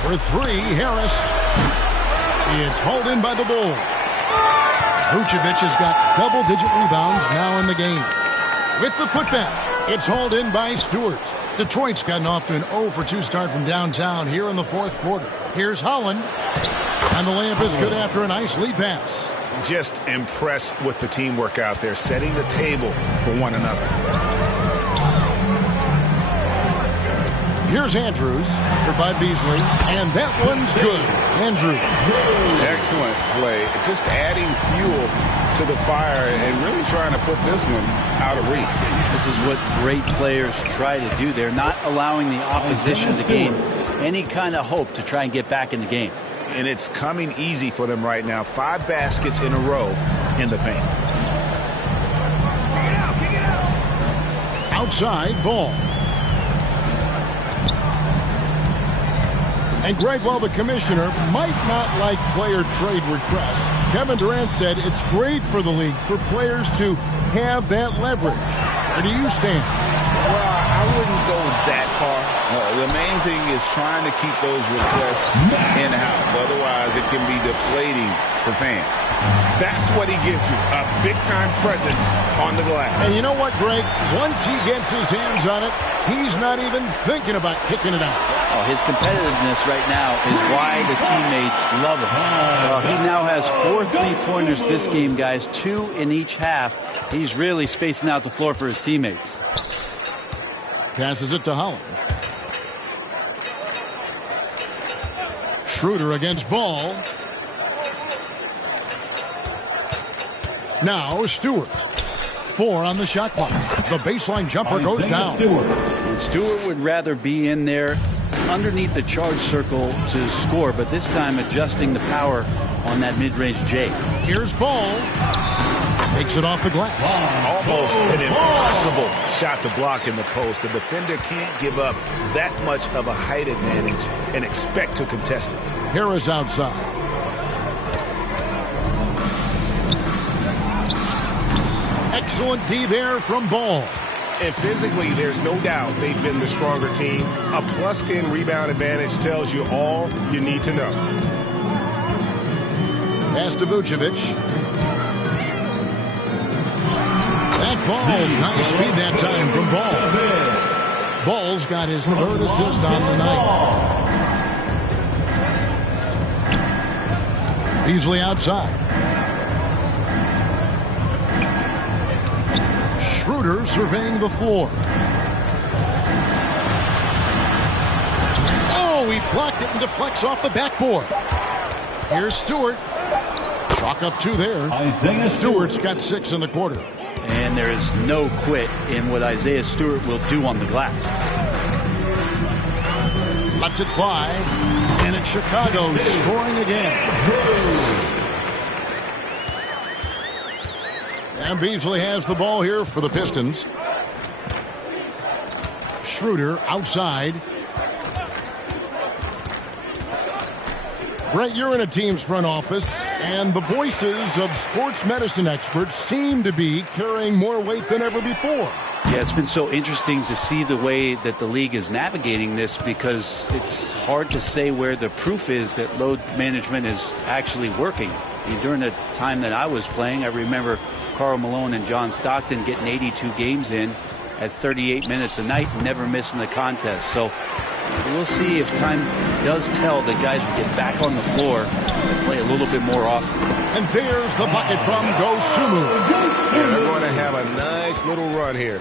For 3, Harris. It's hauled in by the Bulls. Vucevic has got double-digit rebounds now in the game. With the putback, it's hauled in by Stewart. Detroit's gotten off to an 0-for-2 start from downtown here in the fourth quarter. Here's Holland. And the layup is good after a nice lead pass. Just impressed with the teamwork out there, setting the table for one another. Here's Andrews, by Beasley, and that one's good. Andrews. Excellent play. Just adding fuel to the fire and really trying to put this one out of reach. This is what great players try to do. They're not allowing the opposition to gain any kind of hope to try and get back in the game. And it's coming easy for them right now. 5 baskets in a row in the paint. Outside, Ball. And Greg, while the commissioner might not like player trade requests, Kevin Durant said it's great for the league for players to have that leverage. Where do you stand? Well, I wouldn't go that far. The main thing is trying to keep those requests in-house. Otherwise, it can be deflating for fans. That's what he gives you, a big-time presence on the glass. And you know what, Greg? Once he gets his hands on it, he's not even thinking about kicking it out. Oh, his competitiveness right now is why the teammates love him. He now has 4 3-pointers this game, guys, 2 in each half. He's really spacing out the floor for his teammates. Passes it to Holland. Schroeder against Ball. Now Stewart. 4 on the shot clock. The baseline jumper goes down. Stewart would rather be in there underneath the charge circle to score, but this time adjusting the power on that mid-range J. Here's Ball. Makes it off the glass. Almost an impossible shot to block in the post. The defender can't give up that much of a height advantage and expect to contest it. Harris outside. Excellent D there from Ball. And physically, there's no doubt they've been the stronger team. A +10 rebound advantage tells you all you need to know. Pass to Vucevic. That falls. Nice feed that time from Ball. Ball's got his 3rd assist on the night. Beasley outside. Schroeder surveying the floor. Oh, he blocked it and deflects off the backboard. Here's Stewart. Chalk up 2 there. Stewart's got 6 in the quarter. And there is no quit in what Isaiah Stewart will do on the glass. Lets it fly. And it's Chicago scoring again. And Beasley has the ball here for the Pistons. Schroeder outside. Brent, you're in a team's front office, and the voices of sports medicine experts seem to be carrying more weight than ever before. Yeah, it's been so interesting to see the way that the league is navigating this, because it's hard to say where the proof is that load management is actually working. I mean, during the time that I was playing, I remember Karl Malone and John Stockton getting 82 games in at 38 minutes a night, never missing the contest. So we'll see if time does tell that guys will get back on the floor and play a little bit more often. And there's the bucket from Dosunmu. Yeah, they're going to have a nice little run here.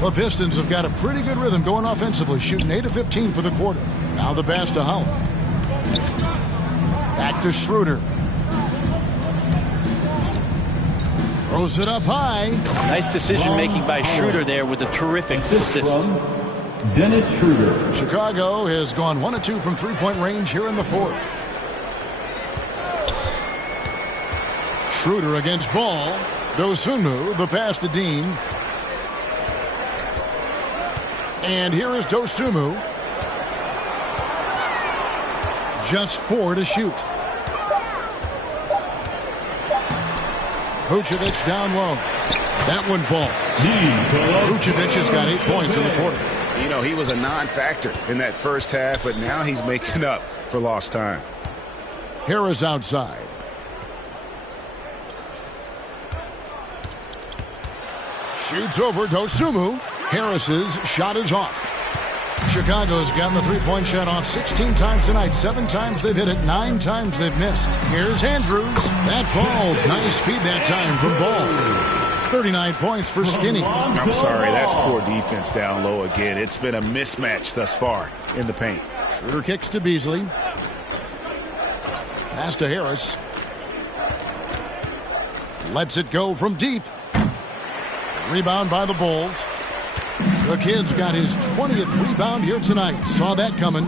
The Pistons have got a pretty good rhythm going offensively, shooting 8 of 15 for the quarter. Now the pass to Holland. Back to Schroeder. Throws it up high. Nice decision-making by Schroeder there with a terrific assist. Dennis Schroeder. Chicago has gone 1 of 2 from three-point range here in the fourth. Schroeder against Ball. Dosunmu, the pass to Dean. And here is Dosunmu. Just 4 to shoot. Vucevic down low. That one falls. Vucevic has got 8 points in the quarter. You know, he was a non-factor in that first half, but now he's making up for lost time. Harris outside. Shoots over Dosunmu. Harris's shot is off. Chicago's gotten the three-point shot off 16 times tonight. 7 times they've hit it. 9 times they've missed. Here's Andrews. That falls. Nice feed that time from Ball. 39 points for Skinny. I'm sorry, that's poor defense down low again. It's been a mismatch thus far in the paint. Schroeder kicks to Beasley. Pass to Harris. Lets it go from deep. Rebound by the Bulls. The kid's got his 20th rebound here tonight. Saw that coming.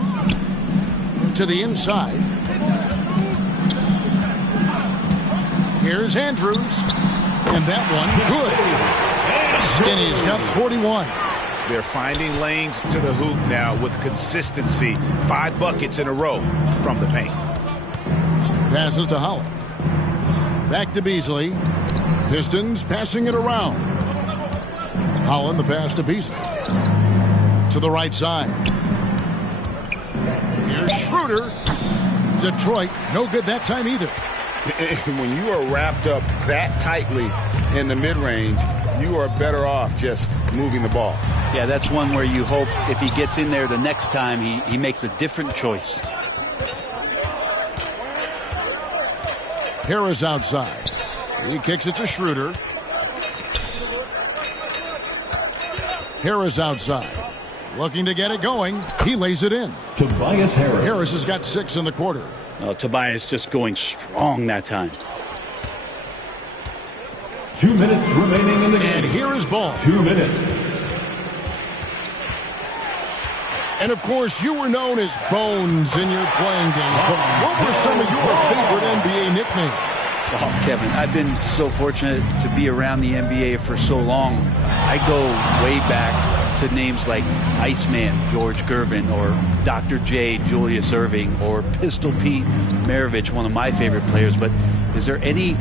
To the inside. Here's Andrews. And that one, good. Skinny's got 41. They're finding lanes to the hoop now with consistency. 5 buckets in a row from the paint. Passes to Holland. Back to Beasley. Pistons passing it around. Holland, the pass to Beasley. To the right side. Here's Schroeder. Detroit, no good that time either. When you are wrapped up that tightly in the mid-range, you are better off just moving the ball. Yeah, that's one where you hope if he gets in there the next time, he makes a different choice. Harris outside. He kicks it to Schroeder. Harris outside. Looking to get it going. He lays it in. Tobias Harris. Harris has got 6 in the quarter. Oh, Tobias just going strong that time. 2 minutes remaining in the game. And here is Ball. 2 minutes. And of course, you were known as Bones in your playing days. But what were some of your favorite NBA nicknames? Oh, Kevin, I've been so fortunate to be around the NBA for so long. I go way back to names like Iceman, George Gervin, or Dr. J, Julius Erving, or Pistol Pete Maravich, one of my favorite players. But is there any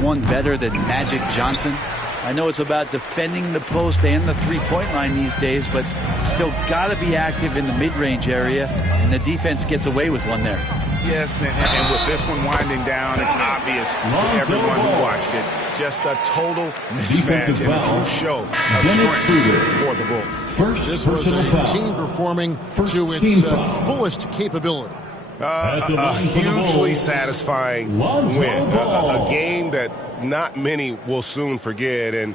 one better than Magic Johnson? I know it's about defending the post and the three-point line these days, but still got to be active in the mid-range area, and the defense gets away with one there. Yes, and with this one winding down, it's obvious to everyone who watched it. Just a total mismatch and a true show of strength for the Bulls. This was a team performing to its fullest capability. A hugely satisfying win. A game that not many will soon forget. And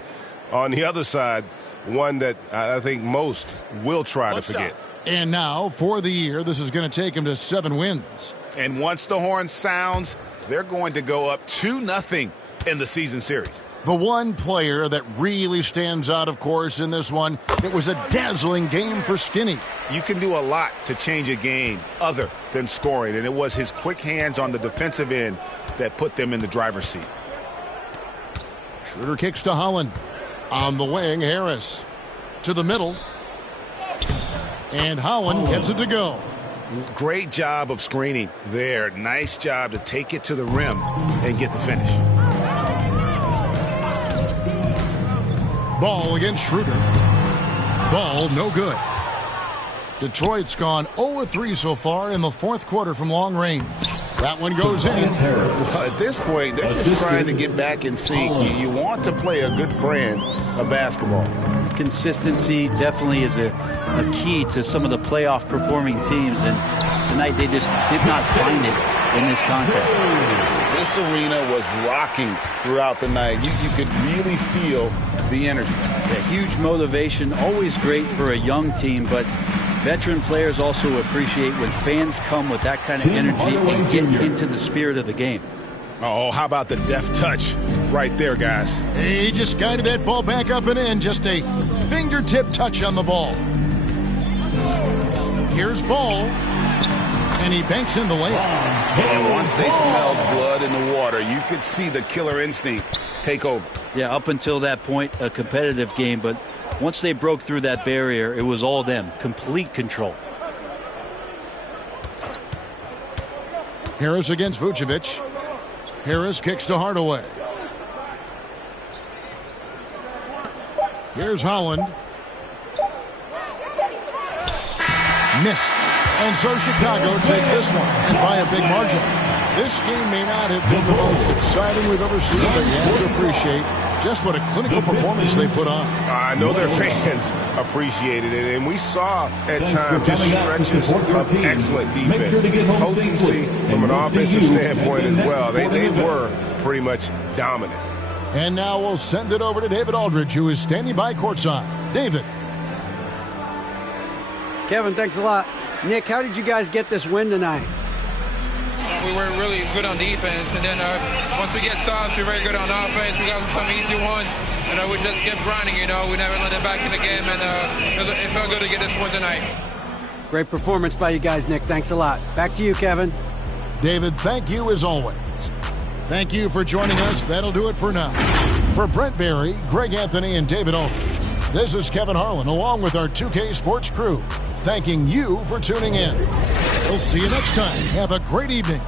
on the other side, one that I think most will try to forget. And now, for the year, this is going to take him to 7 wins. And once the horn sounds, they're going to go up 2-0 in the season series. The one player that really stands out, of course, in this one, it was a dazzling game for Skinny. You can do a lot to change a game other than scoring, and it was his quick hands on the defensive end that put them in the driver's seat. Schroeder kicks to Holland. On the wing, Harris. To the middle. And Holland gets it to go. Great job of screening there. Nice job to take it to the rim and get the finish. Ball against Schroeder. Ball no good. Detroit's gone 0-3 so far in the fourth quarter from long range. That one goes in. At this point, they're just trying to get back in sync. You want to play a good brand of basketball. Consistency definitely is a key to some of the playoff performing teams, and tonight they just did not find it in this contest. This arena was rocking throughout the night. You could really feel the energy. A huge motivation, always great for a young team, but veteran players also appreciate when fans come with that kind of energy and get into the spirit of the game. Oh, how about the deft touch right there, guys? He just guided that ball back up and in. Just a fingertip touch on the ball. Here's Ball. And he banks in the layup. And once they smelled blood in the water, you could see the killer instinct take over. Yeah, up until that point, a competitive game, but once they broke through that barrier, it was all them. Complete control. Harris against Vucevic. Harris kicks to Hardaway. Here's Holland. Missed. And so Chicago takes this one, and by a big margin. This game may not have been the most exciting we've ever seen, but you have to appreciate just what a clinical performance they put on. I know their fans appreciated it, and we saw at times just stretches of excellent defense. Potency from an offensive standpoint as well. They were pretty much dominant. And now we'll send it over to David Aldridge, who is standing by courtside. David. Kevin, thanks a lot. Nick, how did you guys get this win tonight? We were really good on defense, and then once we get stops, we're very good on offense. We got some easy ones, and we just kept grinding, We never let them back in the game, and it felt good to get this one tonight. Great performance by you guys, Nick. Thanks a lot. Back to you, Kevin. David, thank you as always. Thank you for joining us. That'll do it for now. For Brent Barry, Greg Anthony, and David Aldridge, this is Kevin Harlan, along with our 2K Sports crew, thanking you for tuning in. We'll see you next time. Have a great evening.